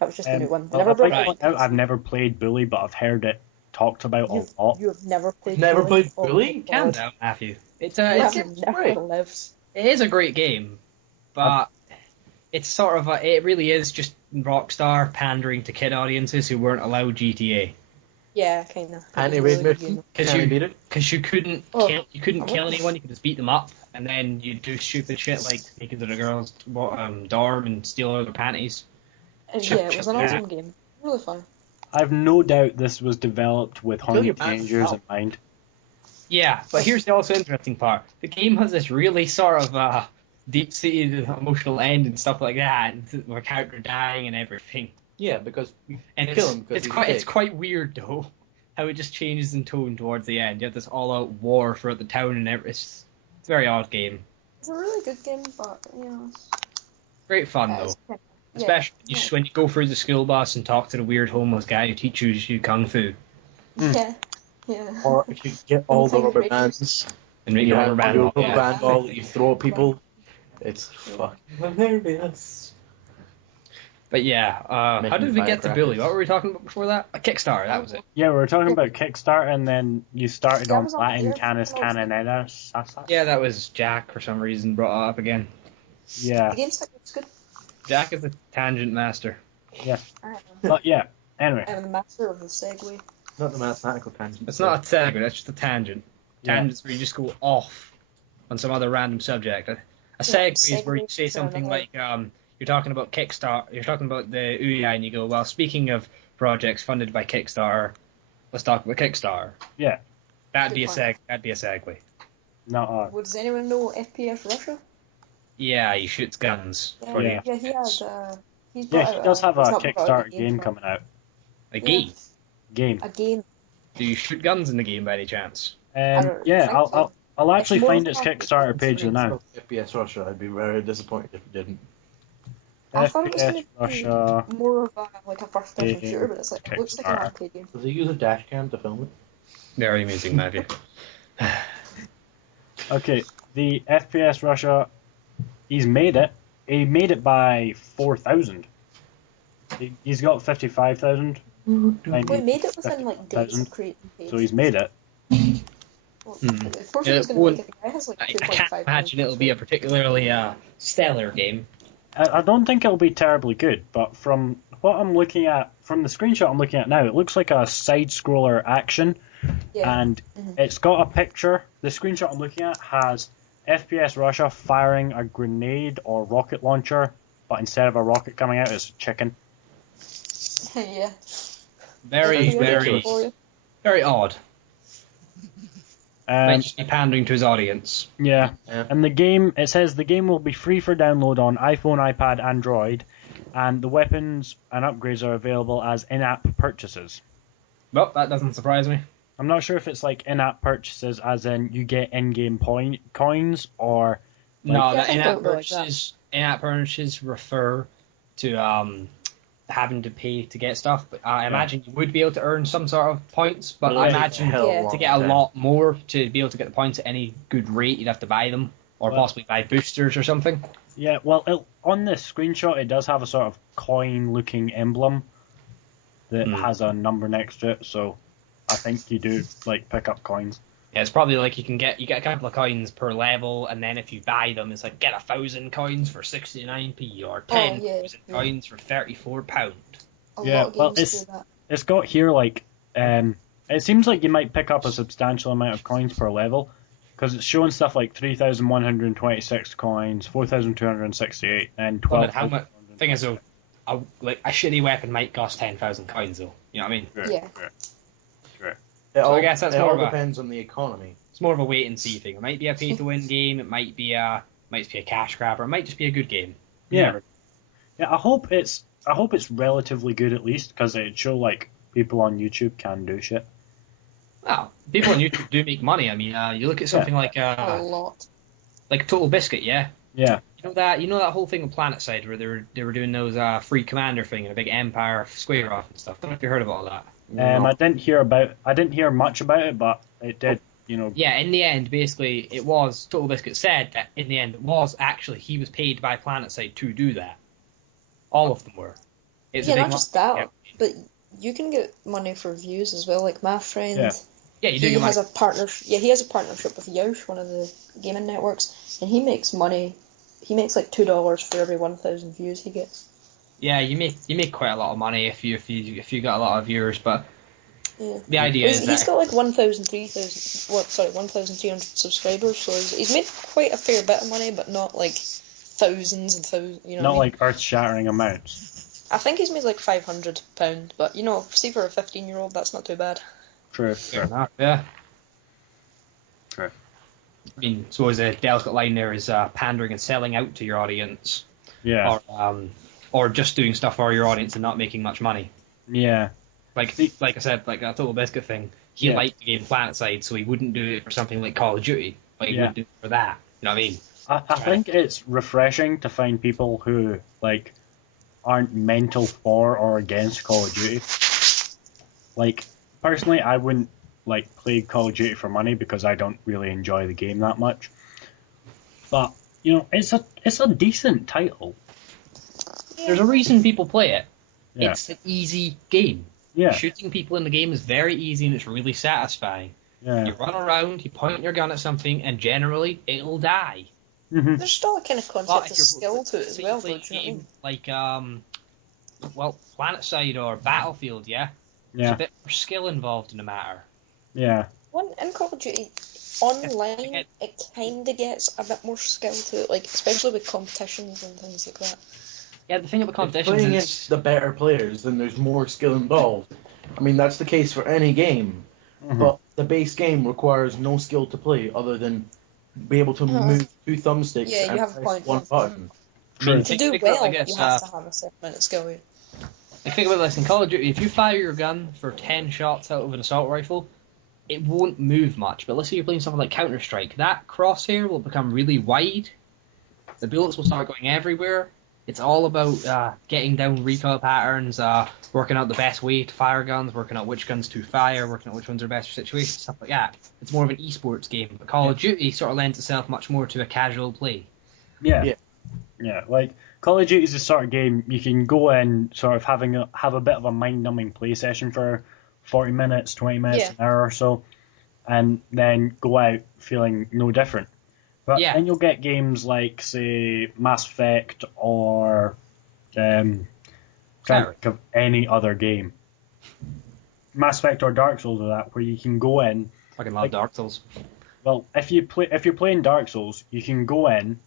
That was just the new one. They Well, never brought right. it on PC. I've never played Bully, but I've heard it talked about a lot. You have never played Never Bully? played Oh my Bully? Calm God. down, Matthew. It's You a, have it's never great. lived. It is a great game, but it's sort of it really is just Rockstar pandering to kid audiences who weren't allowed GTA Yeah, kind of. Anti-raid mission. because Can I beat it? you couldn't Oh. kill anyone. You could just beat them up, and then you do stupid shit like take it to the girls' dorm and steal all their panties. Yeah, it was an awesome game. Really fun. I've no doubt this was developed with Kill your hungry pants teenagers now. in mind. Yeah, but here's the also interesting part. The game has this really sort of deep-seated emotional end and stuff like that, and the character dying and everything. Yeah, because you And kill him because it's quite weird though, how it just changes in tone towards the end. You have this all-out war throughout the town, and it's a very odd game. It's a really good game, but, you know... Great fun it's though, kinda- especially yeah. when you go through the school bus and talk to the weird homeless guy who teaches you kung fu Yeah. Yeah. Or if you get all the Find rubber breakers. bands, and make you a have rubber band. your ball, rubber yeah. band ball that you throw at people. It's fucking hilarious. But yeah, how Making did we get to Billy? firecrackers. What were we talking about before that? A Kickstarter, that was it. Yeah, we were talking about Kickstarter, and then you started Yeah, I on was on Latin there. Canis Canonedas. Yeah, that was Jack for some reason brought it up again. Yeah, The game stick looks good. Jack is the tangent master. I am. but yeah. Anyway, I'm the master of the segue. Not the mathematical tangent. It's not a segue, that's just a tangent. Yeah. Tangents where you just go off on some other random subject. A segue is where you say segue something to like, you're talking about Kickstarter, you're talking about the UI, and you go, well, speaking of projects funded by Kickstarter, let's talk about Kickstarter. yeah, That'd be a Good segue. not odd. Well, does anyone know FPS Russia? Yeah, he shoots guns. Yeah, for Yeah. yeah, he has. He's Yeah, brought he out does have a he's not brought out Kickstarter game but coming out. A game. Game. A game. Do you shoot guns in the game by any chance? don't Yeah, think I'll, so. I'll I'll actually It's more find its of a- Kickstarter page now. FPS Russia, I'd be very disappointed if it didn't. I thought it was FPS going to be Russia. more of a first-person Game shooter, but it's like it looks like an Kickstarter. arcade game. Does he use a dash cam to film it? Very amusing, Matthew. Okay, the FPS Russia. He's made it. He made it by 4,000. He's got 55,000. We made it within like days 50,000. of creating the page. So he's made it. Well, Hmm. of course Yeah, he's going well, to make it. The guy has like I 2.5 can't imagine it'll be a particularly stellar game. I don't think it'll be terribly good, but from what I'm looking at, from the screenshot I'm looking at now, it looks like a side-scroller action, Yeah. and Mhm. it's got a picture. The screenshot I'm looking at has FPS Russia firing a grenade or rocket launcher, but instead of a rocket coming out, it's a chicken. Yeah. Very, That's very, ridiculous for you. very odd. Might Um, just be pandering to his audience. yeah, Yeah. and the game, it says the game will be free for download on iPhone, iPad, Android, and the weapons and upgrades are available as in-app purchases. Well, that doesn't surprise me. I'm not sure if it's like in-app purchases, as in you get in-game coins, or No, Yeah, I the think in-app it'll be like that. purchases refer to having to pay to get stuff. But I imagine you would be able to earn some sort of points. But I imagine Yeah. to get a lot more, to be able to get the points at any good rate, you'd have to buy them, or Well- possibly buy boosters or something. yeah. Well, on this screenshot, it does have a sort of coin-looking emblem that Hmm. has a number next to it. So I think you do like pick up coins. Yeah, it's probably like you get a couple of coins per level, and then if you buy them, it's like get 1,000 coins for 69p or 10,000 yeah. coins for £34. A Yeah, lot of well, games do that. It's got here like it seems like you might pick up a substantial amount of coins per level, because it's showing stuff like 3,126 coins, 4,268, and Well, 12. but how much? Thing is, though, a shitty weapon might cost 10,000 coins, though. You know what I mean? Yeah. It So all, I guess that's it more all of a- depends on the economy. It's more of a wait and see thing. It might be a pay to win game. It might be a cash grab, or it might just be a good game. Yeah. Yeah, I hope it's relatively good at least, because it'd show like people on YouTube can do shit. Wow, people on YouTube do make money. I mean, you look at something like A lot. Like Total Biscuit, yeah. Yeah. You know that whole thing with PlanetSide where they were doing those free commander thing and a big Empire square off and stuff. Don't know if you heard about all that. I didn't hear much about it, but it did, you know. Yeah, in the end, basically, it was Total Biscuit said that in the end it was actually he was paid by PlanetSide to do that. All of them were. It's a Yeah, big not just that, market. but you can get money for views as well. Like my friend, Yeah, you do he get money. has a partner. Yeah, he has a partnership with Yoush, one of the gaming networks, and he makes money. He makes like $2 for every 1,000 views he gets. Yeah, you make quite a lot of money if you got a lot of viewers, but Yeah. the idea is He's that got like 1,300 subscribers, so he's made quite a fair bit of money, but not like thousands and thousands. You know Not what I mean? like earth-shattering amounts. I think he's made like £500, but you know, see for a 15-year-old, that's not too bad. True. fair enough. Yeah. True. I mean, so as a delicate line there is pandering and selling out to your audience, Yeah. or just doing stuff for your audience and not making much money. Yeah. Like I said, like that Total Biscuit thing, he Yeah. liked the game PlanetSide, so he wouldn't do it for something like Call of Duty, but he would do it for that. You know what I mean? I think it's refreshing to find people who like aren't mental for or against Call of Duty. Like personally, I wouldn't like play Call of Duty for money because I don't really enjoy the game that much. But you know, it's a decent title. There's a reason people play it. Yeah. It's an easy game. Yeah. Shooting people in the game is very easy and it's really satisfying. Yeah. You run around, you point your gun at something, and generally it'll die. Mm-hmm. There's still a kind of But concept if of you're skill to it as well, though. playing Do you know what I mean? like PlanetSide or Battlefield, yeah. There's Yeah. a bit more skill involved in the matter. Yeah. In Call of Duty online, it kind of gets a bit more skill to it, like especially with competitions and things like that. Yeah, the thing about If competitions playing is against the better players, then there's more skill involved. I mean, that's the case for any game. Mhm. But the base game requires no skill to play other than be able to move two thumbsticks Yeah, you and have a press point, one yeah. button. True. To do think about, well, I guess, you have to have a certain amount of skill. Yeah. like, think about this in Call of Duty. If you fire your gun for 10 shots out of an assault rifle, it won't move much. But let's say you're playing something like Counter-Strike, that crosshair will become really wide. The bullets will start going everywhere. It's all about getting down recoil patterns, working out the best way to fire guns, working out which guns to fire, working out which ones are best for situations, stuff like that. It's more of an esports game. But Call of Duty sort of lends itself much more to a casual play. Yeah. Yeah. Yeah. Like Call of Duty is the sort of game you can go in sort of have a bit of a mind-numbing play session for 40 minutes, 20 minutes, Yeah. an hour or so, and then go out feeling no different. But Yeah. then you'll get games like, say, Mass Effect or trying to think of any other game. Mass Effect or Dark Souls or that, where you can go in. Fucking love Dark Souls. Well, if you're playing Dark Souls, you can go in,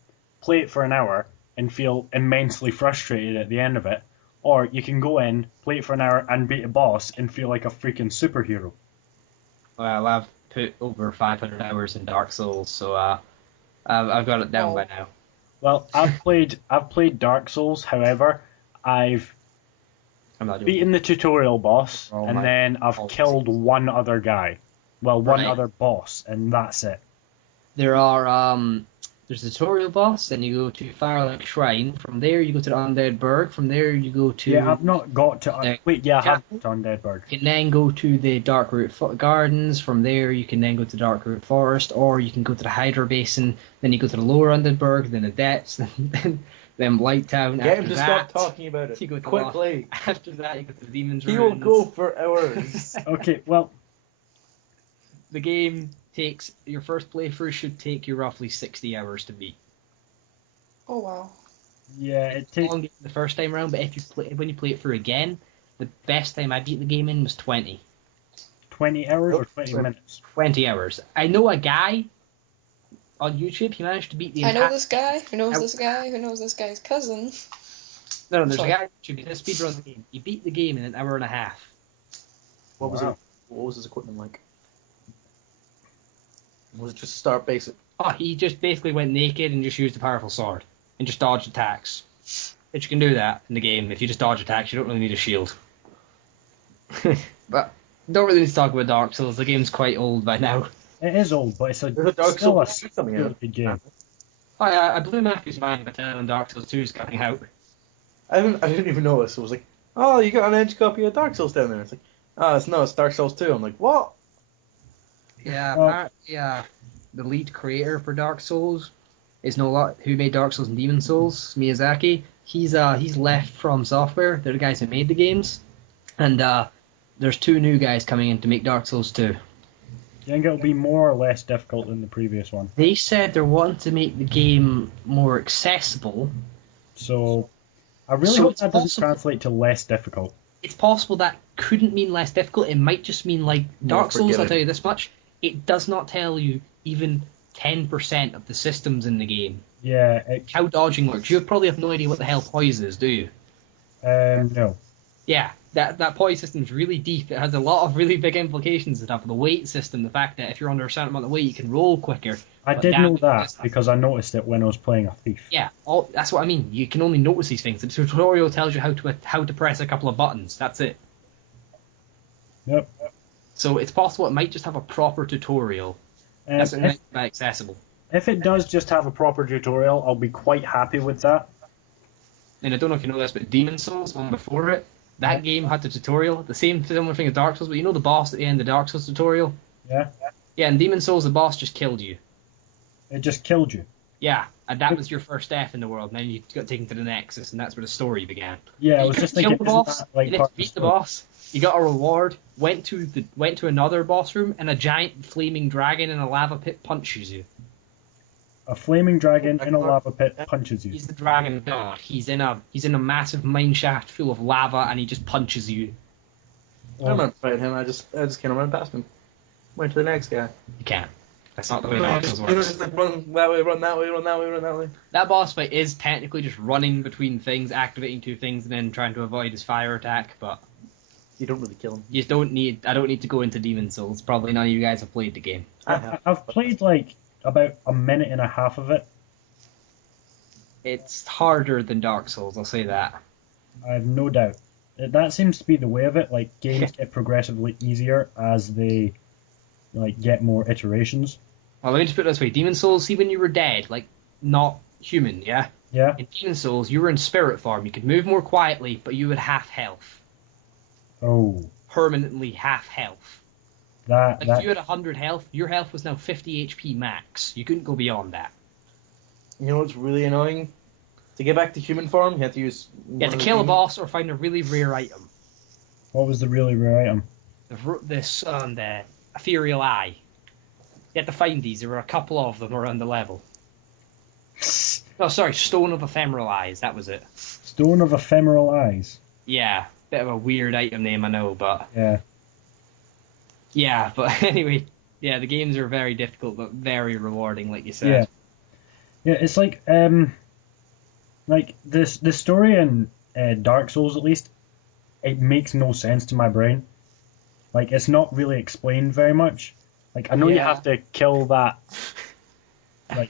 play it for an hour, and feel immensely frustrated at the end of it. Or you can go in, play it for an hour, and beat a boss and feel like a freaking superhero. Well, I've put over 500 hours in Dark Souls, so I've got it down by now. Well, I've played Dark Souls. However, I've I'm not doing beaten the tutorial boss, Oh and my then I've God. killed one other guy. Well, one Right. other boss, and that's it. There are there's a tutorial boss, then you go to Firelight Shrine. From there you go to the Undead Burg. From there you go to Yeah, I've not got to. Wait, yeah, I have Chapel. got to Undead Bird. You can then go to the Darkroot Gardens. From there you can then go to Darkroot Forest, or you can go to the Hydra Basin. Then you go to the Lower Undead Burg, then the Depths, then Blight Town. Get him After to that, stop talking about it. you go to Quickly. After that you go to the Demon's He will Ruins. go for hours. Okay, well, The game takes your first playthrough should take you roughly 60 hours to beat. Oh wow. yeah, it takes. Long game the first time around, but when you play it through again, the best time I beat the game in was 20. 20 hours or 20 minutes? 20 hours. I know a guy on YouTube, he managed to beat the I entire... know this guy who knows this guy who knows this guy's cousin. No, there's Sorry. a guy on YouTube, he did a speedrun the game. He beat the game in an hour and a half. What was Wow. it? What was his equipment like? Was it just start basic? Oh, he just basically went naked and just used a powerful sword. And just dodged attacks. But you can do that in the game. If you just dodge attacks, you don't really need a shield. But don't really need to talk about Dark Souls. The game's quite old by now. It is old, but it's There's a Dark still a Souls coming out. good game. I blew Matthew's mind by telling him Dark Souls 2 is coming out. I didn't even notice. It was like, oh, you got an edge copy of Dark Souls down there. It's like, oh, it's Dark Souls 2. I'm like, what? Yeah, Well- apparently, the lead creator for Dark Souls is no lot who made Dark Souls and Demon Souls, Miyazaki. He's left From Software. They're the guys who made the games, and there's 2 new guys coming in to make Dark Souls 2. Do you think it'll be more or less difficult than the previous one? They said they're wanting to make the game more accessible. So, I really So hope it's that doesn't possible- translate to less difficult. It's possible that couldn't mean less difficult. It might just mean like Dark Souls. I'll forgiving. tell you this much: it does not tell you even 10% of the systems in the game. Yeah, How dodging works. You probably have no idea what the hell poise is, do you? no. Yeah, that poise system's really deep. It has a lot of really big implications and stuff. The weight system, the fact that if you're under a certain amount of weight, you can roll quicker. I but did know damage that and stuff. because I noticed it when I was playing a thief. Yeah, that's what I mean. You can only notice these things. The tutorial tells you how to press a couple of buttons. That's it. Yep. So it's possible it might just have a proper tutorial. That's what it If, meant by accessible. if it does just have a proper tutorial, I'll be quite happy with that. And I don't know if you know this, but Demon Souls, one before it, that game had the tutorial, the same similar thing as Dark Souls, but you know the boss at the end of the Dark Souls tutorial? Yeah? Yeah, in Demon Souls, the boss just killed you. It just killed you. Yeah, and that was your first death in the world, and then you got taken to the Nexus, and that's where the story began. Yeah, I You was just couldn't thinking, kill the isn't boss, that like and if part you of beat the story? boss, you got a reward, went to another boss room, and a giant flaming dragon in a lava pit punches you. A flaming dragon in a lava pit punches you. He's the dragon god. He's in a massive mine shaft full of lava, and he just punches you. I remember fighting him. I just kind of ran past him. Went to the next guy. You can't. That's not the way You know, Dark just, Souls you know, works. just like run that way, run that way, run that way, run that way. That boss fight is technically just running between things, activating 2 things, and then trying to avoid his fire attack, but You don't really kill him. I don't need to go into Demon Souls. Probably none of you guys have played the game. I have. I've played like about a minute and a half of it. It's harder than Dark Souls, I'll say that. I have no doubt. That seems to be the way of it. Like games get progressively easier as they like get more iterations. Well, let me just put it this way. Demon Souls, see when you were dead, like, not human, yeah? Yeah. In Demon Souls, you were in spirit form. You could move more quietly, but you had half health. Oh, Permanently half health. that Like, that if you had 100 health, your health was now 50 HP max. You couldn't go beyond that. You know what's really annoying? To get back to human form, you have to use. You had to kill a boss or find a really rare item. what was the really rare item? The ethereal eye. You had to find these. There were a couple of them around the level. Oh, sorry, Stone of Ephemeral Eyes. That was it. Stone of Ephemeral Eyes. Yeah, bit of a weird item name, I know, but Yeah. yeah. But anyway, yeah, the games are very difficult but very rewarding, like you said. Yeah. Yeah, it's like this the story in Dark Souls at least, it makes no sense to my brain. Like it's not really explained very much. Like I know you Yeah. have to kill that like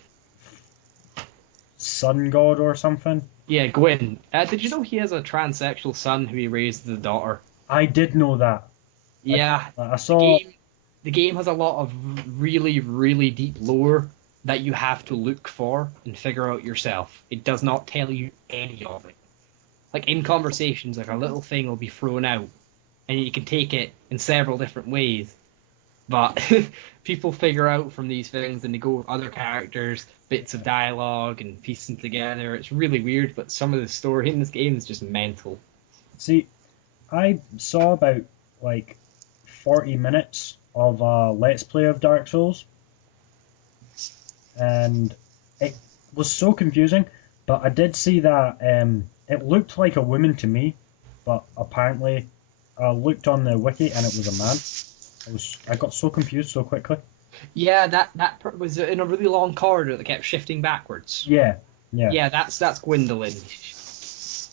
sun god or something. Yeah, Gwyn. Did you know he has a transsexual son who he raised as a daughter? I did know that. Yeah. I saw The game has a lot of really, really deep lore that you have to look for and figure out yourself. It does not tell you any of it. Like in conversations, like a little thing will be thrown out, and you can take it in several different ways. But people figure out from these things, and they go with other characters, bits of dialogue, and piece them together. It's really weird, but some of the story in this game is just mental. See, I saw about like 40 minutes of a Let's Play of Dark Souls, and it was so confusing. But I did see that it looked like a woman to me, but apparently I looked on the wiki and it was a man. I got so confused so quickly. Yeah, that was in a really long corridor that kept shifting backwards. Yeah. Yeah, that's Gwendolyn.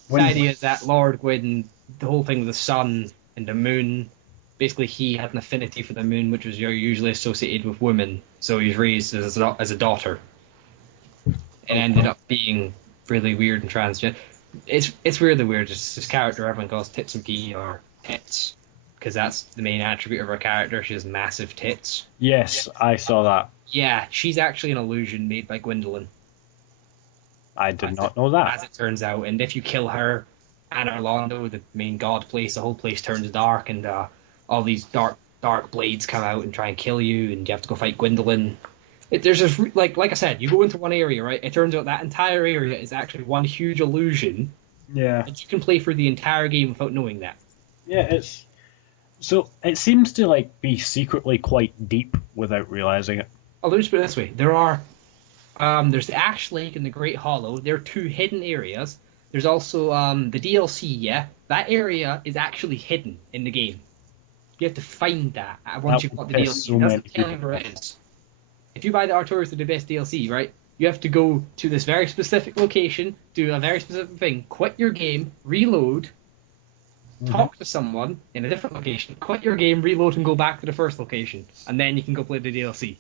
When- The idea is that Lord Gwyn, the whole thing with the sun and the moon, basically he had an affinity for the moon, which was usually associated with women, so he was raised as a daughter. It ended up being really weird and transgender. It's really weird. It's this character everyone calls Tits and P or Tits, because that's the main attribute of her character. She has massive tits. Yes, I saw that. Yeah, she's actually an illusion made by Gwendolyn. I did not know that. As it turns out, and if you kill her and Orlando, the main god place, the whole place turns dark, and all these dark blades come out and try and kill you, and you have to go fight Gwendolyn. There's this like I said, you go into one area, right? It turns out that entire area is actually one huge illusion. Yeah. And you can play through the entire game without knowing that. Yeah, so it seems to like be secretly quite deep without realizing it. I'll just put it this way: there's the Ash Lake and the Great Hollow. They're two hidden areas. There's also the DLC. Yeah, that area is actually hidden in the game. You have to find that once you've got the DLC. So That's the telling where it is. If you buy the Artorias of the Best DLC, right, you have to go to this very specific location, do a very specific thing, quit your game, reload, talk to someone in a different location, quit your game, reload, and go back to the first location, and then you can go play the DLC.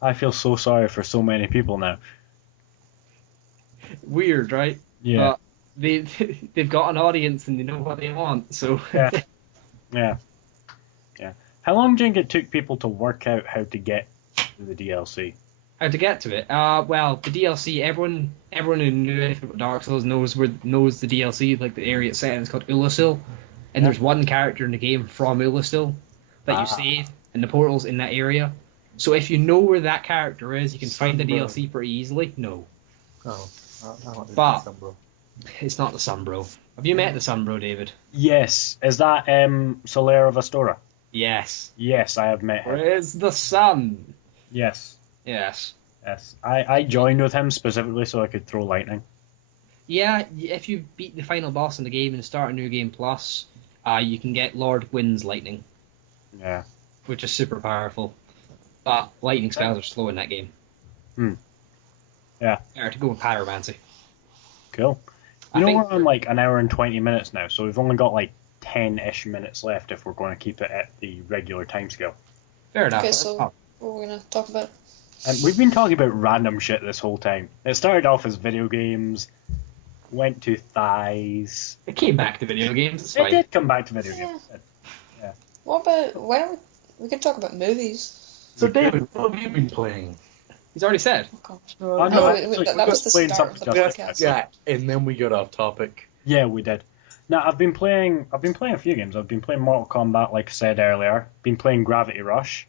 I feel so sorry for so many people now. Weird, right? Yeah. But they've got an audience and they know what they want, so... Yeah. How long do you think it took people to work out how to get to the DLC? How to get to it? Well, the DLC, everyone who knew anything about Dark Souls knows the DLC, like the area it's set in, is called Ulasil, and there's one character in the game from Ulasil that you save, and the portal's in that area. So if you know where that character is, you can find the DLC pretty easily. No. Oh, But it's not the Sunbro. Have you met the Sunbro, David? Yes. Is that Solaire of Astora? Yes. Yes, I have met him. Where's the sun? Yes. Yes. I joined with him specifically so I could throw lightning. Yeah, if you beat the final boss in the game and start a new game plus, you can get Lord Gwyn's lightning. Yeah. Which is super powerful. But lightning spells are slow in that game. Yeah. Better to go with pyromancy. Cool. We're on like an hour and 20 minutes now, so we've only got like 10-ish minutes left if we're going to keep it at the regular timescale. Fair enough. Okay, so what are we going to talk about? And we've been talking about random shit this whole time. It started off as video games, went to thighs. It came back to video games. It's It fine. did come back to video games. Yeah. What about, why don't we can talk about movies? So David, what have you been playing? He's already said. Oh, gosh. Oh, No, actually, that was the playing start of the something podcast. just- Yeah, and then we got off topic. Yeah, we did. Now I've been playing a few games. I've been playing Mortal Kombat, like I said earlier. Been playing Gravity Rush,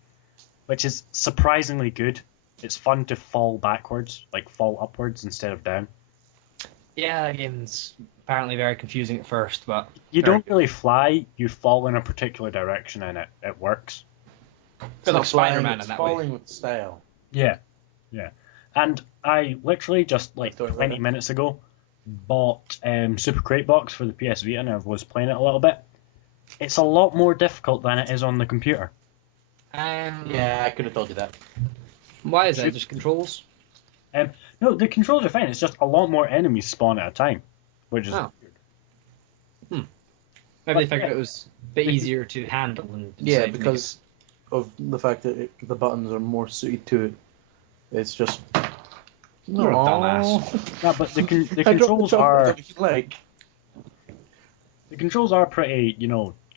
which is surprisingly good. It's fun to fall backwards, like fall upwards instead of down. Yeah, that game's apparently very confusing at first, but... You don't really fly, you fall in a particular direction and it works. Feel like It's not flying, Spider-Man in it's that falling way. with style. Yeah. And I literally just like Don't 20 really. minutes ago bought Super Crate Box for the PS Vita and I was playing it a little bit. It's a lot more difficult than it is on the computer. Yeah, I could have told you that. Why is that? Just controls? No, the controls are fine. It's just a lot more enemies spawn at a time, which is Oh. weird. Maybe they figured it was a bit easier to handle. And Yeah, decided to make because of the fact that the buttons are more suited to it. It's just... You're a dumbass. No, but the I dropped controls the chocolate are that you like. the controls are pretty,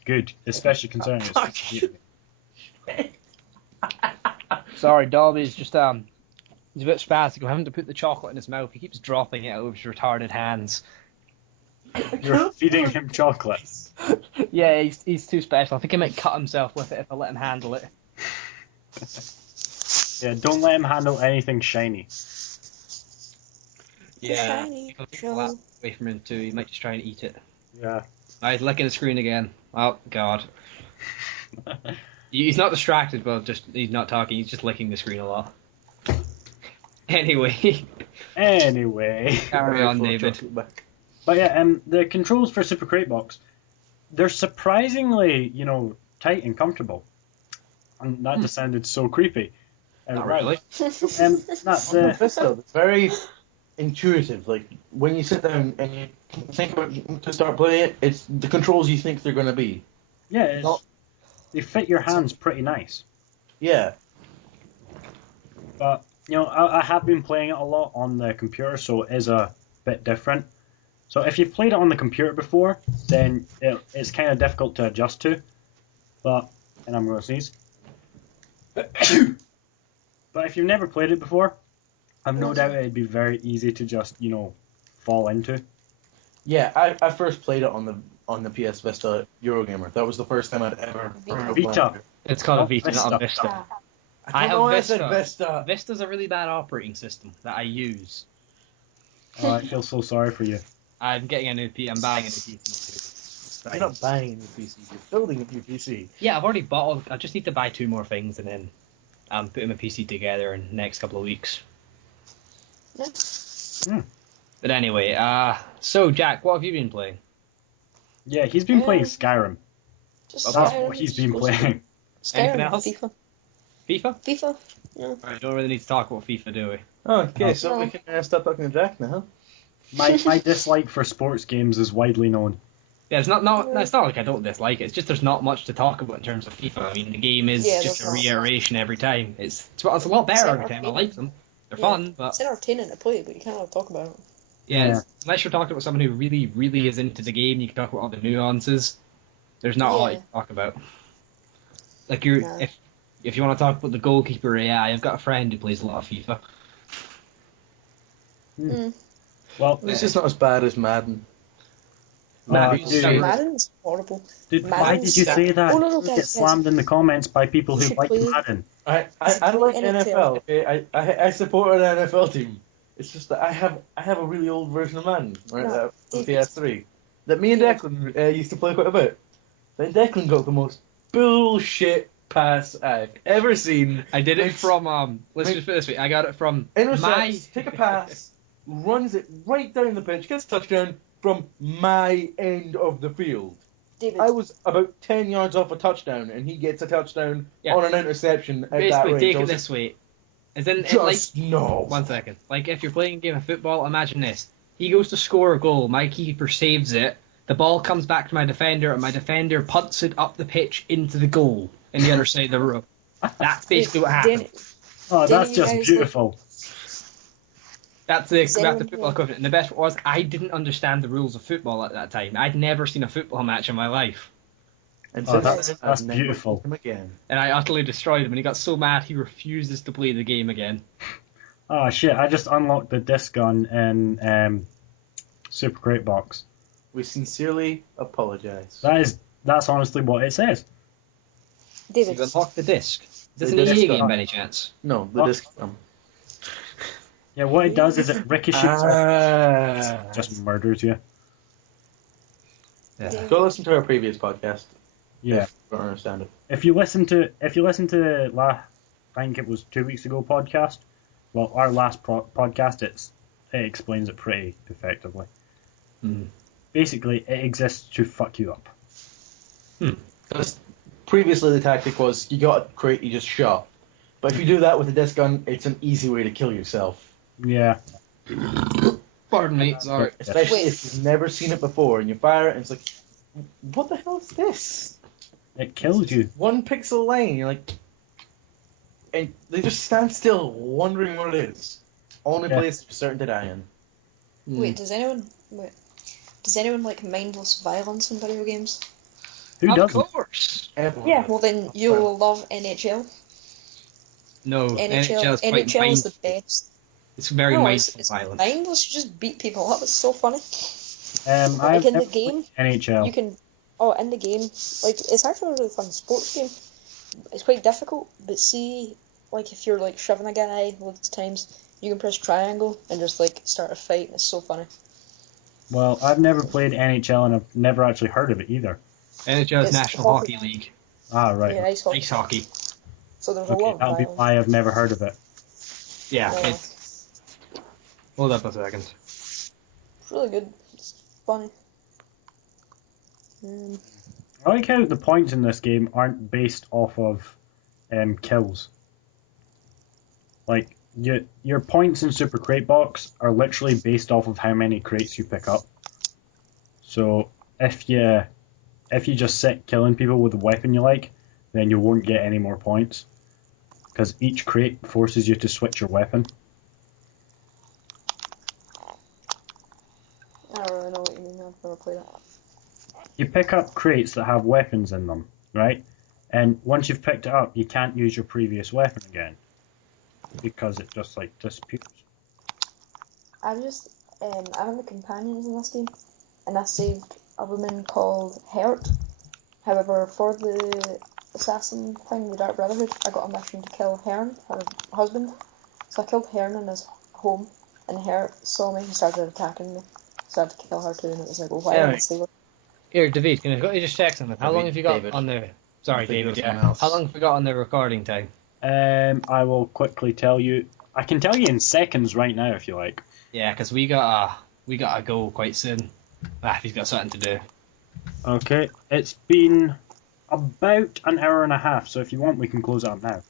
good, especially considering it's. Fuck. Sorry, Dobby's just he's a bit spastic. We're having to put the chocolate in his mouth. He keeps dropping it out of his retarded hands. You're feeding him chocolate. Yeah, he's too special. I think he might cut himself with it if I let him handle it. Yeah, don't let him handle anything shiny. Yeah, shiny, people take show. that away from him too. He might just try and eat it. Yeah. Oh, he's licking the screen again. Oh God. He's not distracted, but he's not talking. He's just licking the screen a lot. Anyway, carry on, David. But yeah, the controls for Super Crate Box, they're surprisingly, tight and comfortable. And that just sounded so creepy. Not really. That's It's very intuitive. Like when you sit down and you think about to start playing it, it's the controls you think they're going to be. yeah, Not- they fit your hands pretty nice. Yeah. But I have been playing it a lot on the computer, so it is a bit different. So if you've played it on the computer before, then it's kind of difficult to adjust to. And I'm going to sneeze. But if you've never played it before, I've no doubt it'd be very easy to just, fall into. Yeah, I first played it on the PS Vista Eurogamer. That was the first time I'd ever heard of Vita. playing it. It's called a Not Vita, not a Vista. Vista. I I don't know why I have said Vista. Vista. Vista's a really bad operating system that I use. Oh, I feel so sorry for you. I'm getting a new PC. I'm buying a new PC. You're not buying a new PC. You're building a new PC. Yeah, I've already bought. I just need to buy 2 more things and then putting my PC together in the next couple of weeks. Yeah. But anyway, so Jack, what have you been playing? Yeah, he's been playing Skyrim. Just That's Skyrim, what he's been playing. Anything Skyrim, else? FIFA. FIFA? FIFA. Yeah. I don't really need to talk about FIFA, do we? Oh, okay, so No. we can start talking to Jack now. My dislike for sports games is widely known. Yeah, it's not like I don't dislike it. It's just there's not much to talk about in terms of FIFA. I mean, the game is Yeah, just a there's not. reiteration every time. It's a lot better every time. I like them. They're fun, but It's entertaining to play, but you can't really talk about it. yeah, unless you're talking about someone who really, really is into the game, you can talk about all the nuances. There's not a lot you can talk about. Like if you want to talk about the goalkeeper AI, I've got a friend who plays a lot of FIFA. Well, This is not as bad as Madden. Madden's horrible. Why did you say that? Oh, no, You get guys. slammed in the comments by people You who should like play- Madden. I play like NFL. NFL. Okay, I support an NFL team. It's just that I have a really old version of Madden, right? No, The David. PS3 that me and Declan used to play quite a bit. Then Declan got the most bullshit pass I've ever seen. I did it Makes- from let's just put it this way. I got it from Intercepts, take a pass, runs it right down the pitch, gets a touchdown from my end of the field. David. I was about 10 yards off a touchdown, and he gets a touchdown on an interception at that Basically, range. take I it was this way. As in, just no. 1 second. Like, if you're playing a game of football, imagine this. He goes to score a goal, my keeper saves it, the ball comes back to my defender, and my defender punts it up the pitch into the goal in the other side of the row. That's basically what happened. Oh, that's you just guys beautiful. That's the anyone football play- equivalent. And the best part was, I didn't understand the rules of football at that time. I'd never seen a football match in my life. And Oh, since that's- then, that's I've never beautiful. seen him again. And I utterly destroyed him, and he got so mad he refuses to play the game again. Oh shit! I just unlocked the disc gun in Super Crate Box. We sincerely apologize. That's honestly what it says. David. You unlock the disc. Is this The an disc EA gun. game by any chance? No, the Oh. disc. Yeah, what it does is it ricochets off, just murders you. Yeah. Go listen to our previous podcast. Yeah. If you don't understand it. If you listen to I think it was 2 weeks ago podcast. Well, our last podcast, it explains it pretty effectively. Mhm. Basically, it exists to fuck you up. Because previously the tactic was you got a crate, you just shot. But if you do that with a disc gun, it's an easy way to kill yourself. Yeah. Pardon me, sorry. Especially Wait. if you've never seen it before and you fire it and it's like, what the hell is this? It kills you. 1 pixel line. You're like, and they just stand still, wondering what it is. Only Yeah. place you're certain to die in. Wait, does anyone like mindless violence in video games? Who Of doesn't? course. Everyone Yeah, does. well then you'll love NHL. No, NHL is quite NHL is the mindful. best. It's very No, mindful it's violence. mindless. You just beat people up. It's so funny. I've Like in the never game, played NHL. you can. Oh, in the game, like it's actually a really fun sports game. It's quite difficult, but see, like if you're like shoving a guy loads of times, you can press triangle and just like start a fight. It's so funny. Well, I've never played NHL and I've never actually heard of it either. NHL is It's National hockey. Hockey League. Ah, right. Yeah, ice hockey. Ice hockey. So there's a lot Okay, of that'll be violence. why I've never heard of it. Yeah. Yeah. Hold up a second. It's really good. It's funny. I like how the points in this game aren't based off of kills. Like, your points in Super Crate Box are literally based off of how many crates you pick up. So if you just sit killing people with the weapon you like, then you won't get any more points. Because each crate forces you to switch your weapon. I don't really know what you mean. I've never played it. You pick up crates that have weapons in them, right? And once you've picked it up, you can't use your previous weapon again. Because it just, like, disappears. I'm in the companions in this game, and I saved a woman called Hert. However, for the assassin thing, the Dark Brotherhood, I got a mission to kill Hearn, her husband. So I killed Hearn in his home, and Hert saw me and started attacking me. So I had to kill her too, and it was like, well, why did I save her? Here, David, can I go to just check something? How long have you got David. on the... Sorry, David, yeah. Else. How long have we got on the recording time? I will quickly tell you. I can tell you in seconds right now if you like. Yeah, because we gotta go quite soon. If he's got something to do. Okay, it's been about an hour and a half, so if you want, we can close it up now.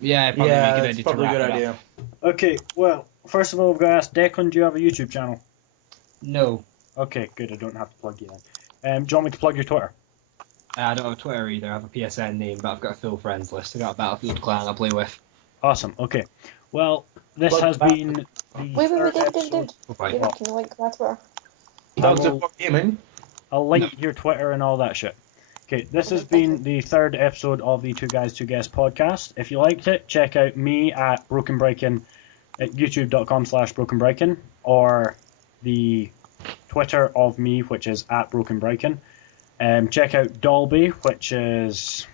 Yeah, probably Yeah, be a good it's idea probably to a wrap good it idea. up. Okay, well, first of all, we've got to ask Declan, do you have a YouTube channel? No, Okay, good, I don't have to plug you then. Do you want me to plug your Twitter? I don't have Twitter either. I have a PSN name, but I've got a full friends list. I got a Battlefield clan I play with. Awesome, okay. Well, this Plug has back. been the Wait, third David. episode. David, What? can you link that Twitter? Dogs of War Gaming. I'll link your Twitter and all that shit. Okay, this has been the third episode of the Two Guys, Two Guests podcast. If you liked it, check out me at Brokenbriken at youtube.com/Brokenbriken or the Twitter of me, which is at Brokenbriken. Check out Dolby, which is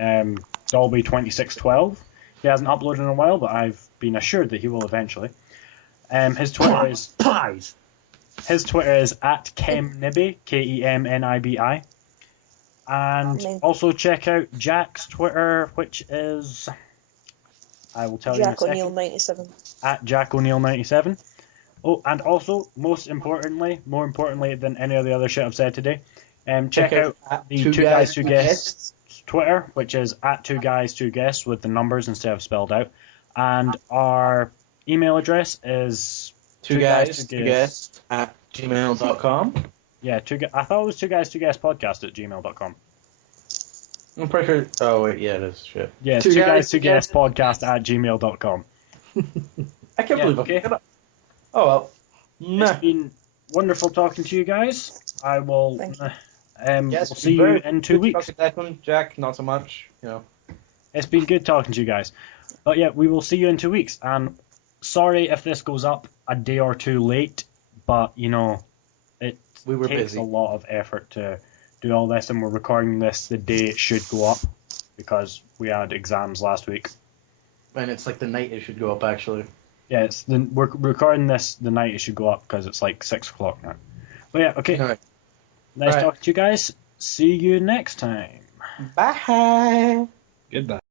Dolby2612. He hasn't uploaded in a while, but I've been assured that he will eventually. His Twitter is Pies. His Twitter is at KemNibby, KEMNIBI. And also check out Jack's Twitter, which is, I will tell you in a Jack second, O'Neill 97. at Jack O'Neill 97. Oh, and also, more importantly than any of the other shit I've said today, check out the Two Guys, Two Guests Twitter, which is at Two Guys, Two Guests with the numbers instead of spelled out. And our email address is Two guys, two guests at gmail.com. Yeah, I thought it was Two Guys, Two Guests podcast at gmail.com. I'm pretty sure. Oh, wait, yeah, it is. Shit. Yeah, Two Guys, Two Guests podcast at gmail.com. I can't believe okay. it. Oh, well. It's been wonderful talking to you guys. I will. We'll see you in 2 weeks. Jack, not so much. You know. It's been good talking to you guys. But yeah, we will see you in 2 weeks. And sorry if this goes up a day or two late, but you know, it takes a lot of effort to do all this, and we're recording this the day it should go up because we had exams last week. And it's like the night it should go up, actually. Yeah, we're recording this the night it should go up because it's like 6 o'clock now. But yeah, okay. Right. Nice talking to you guys. See you next time. Bye. Goodbye.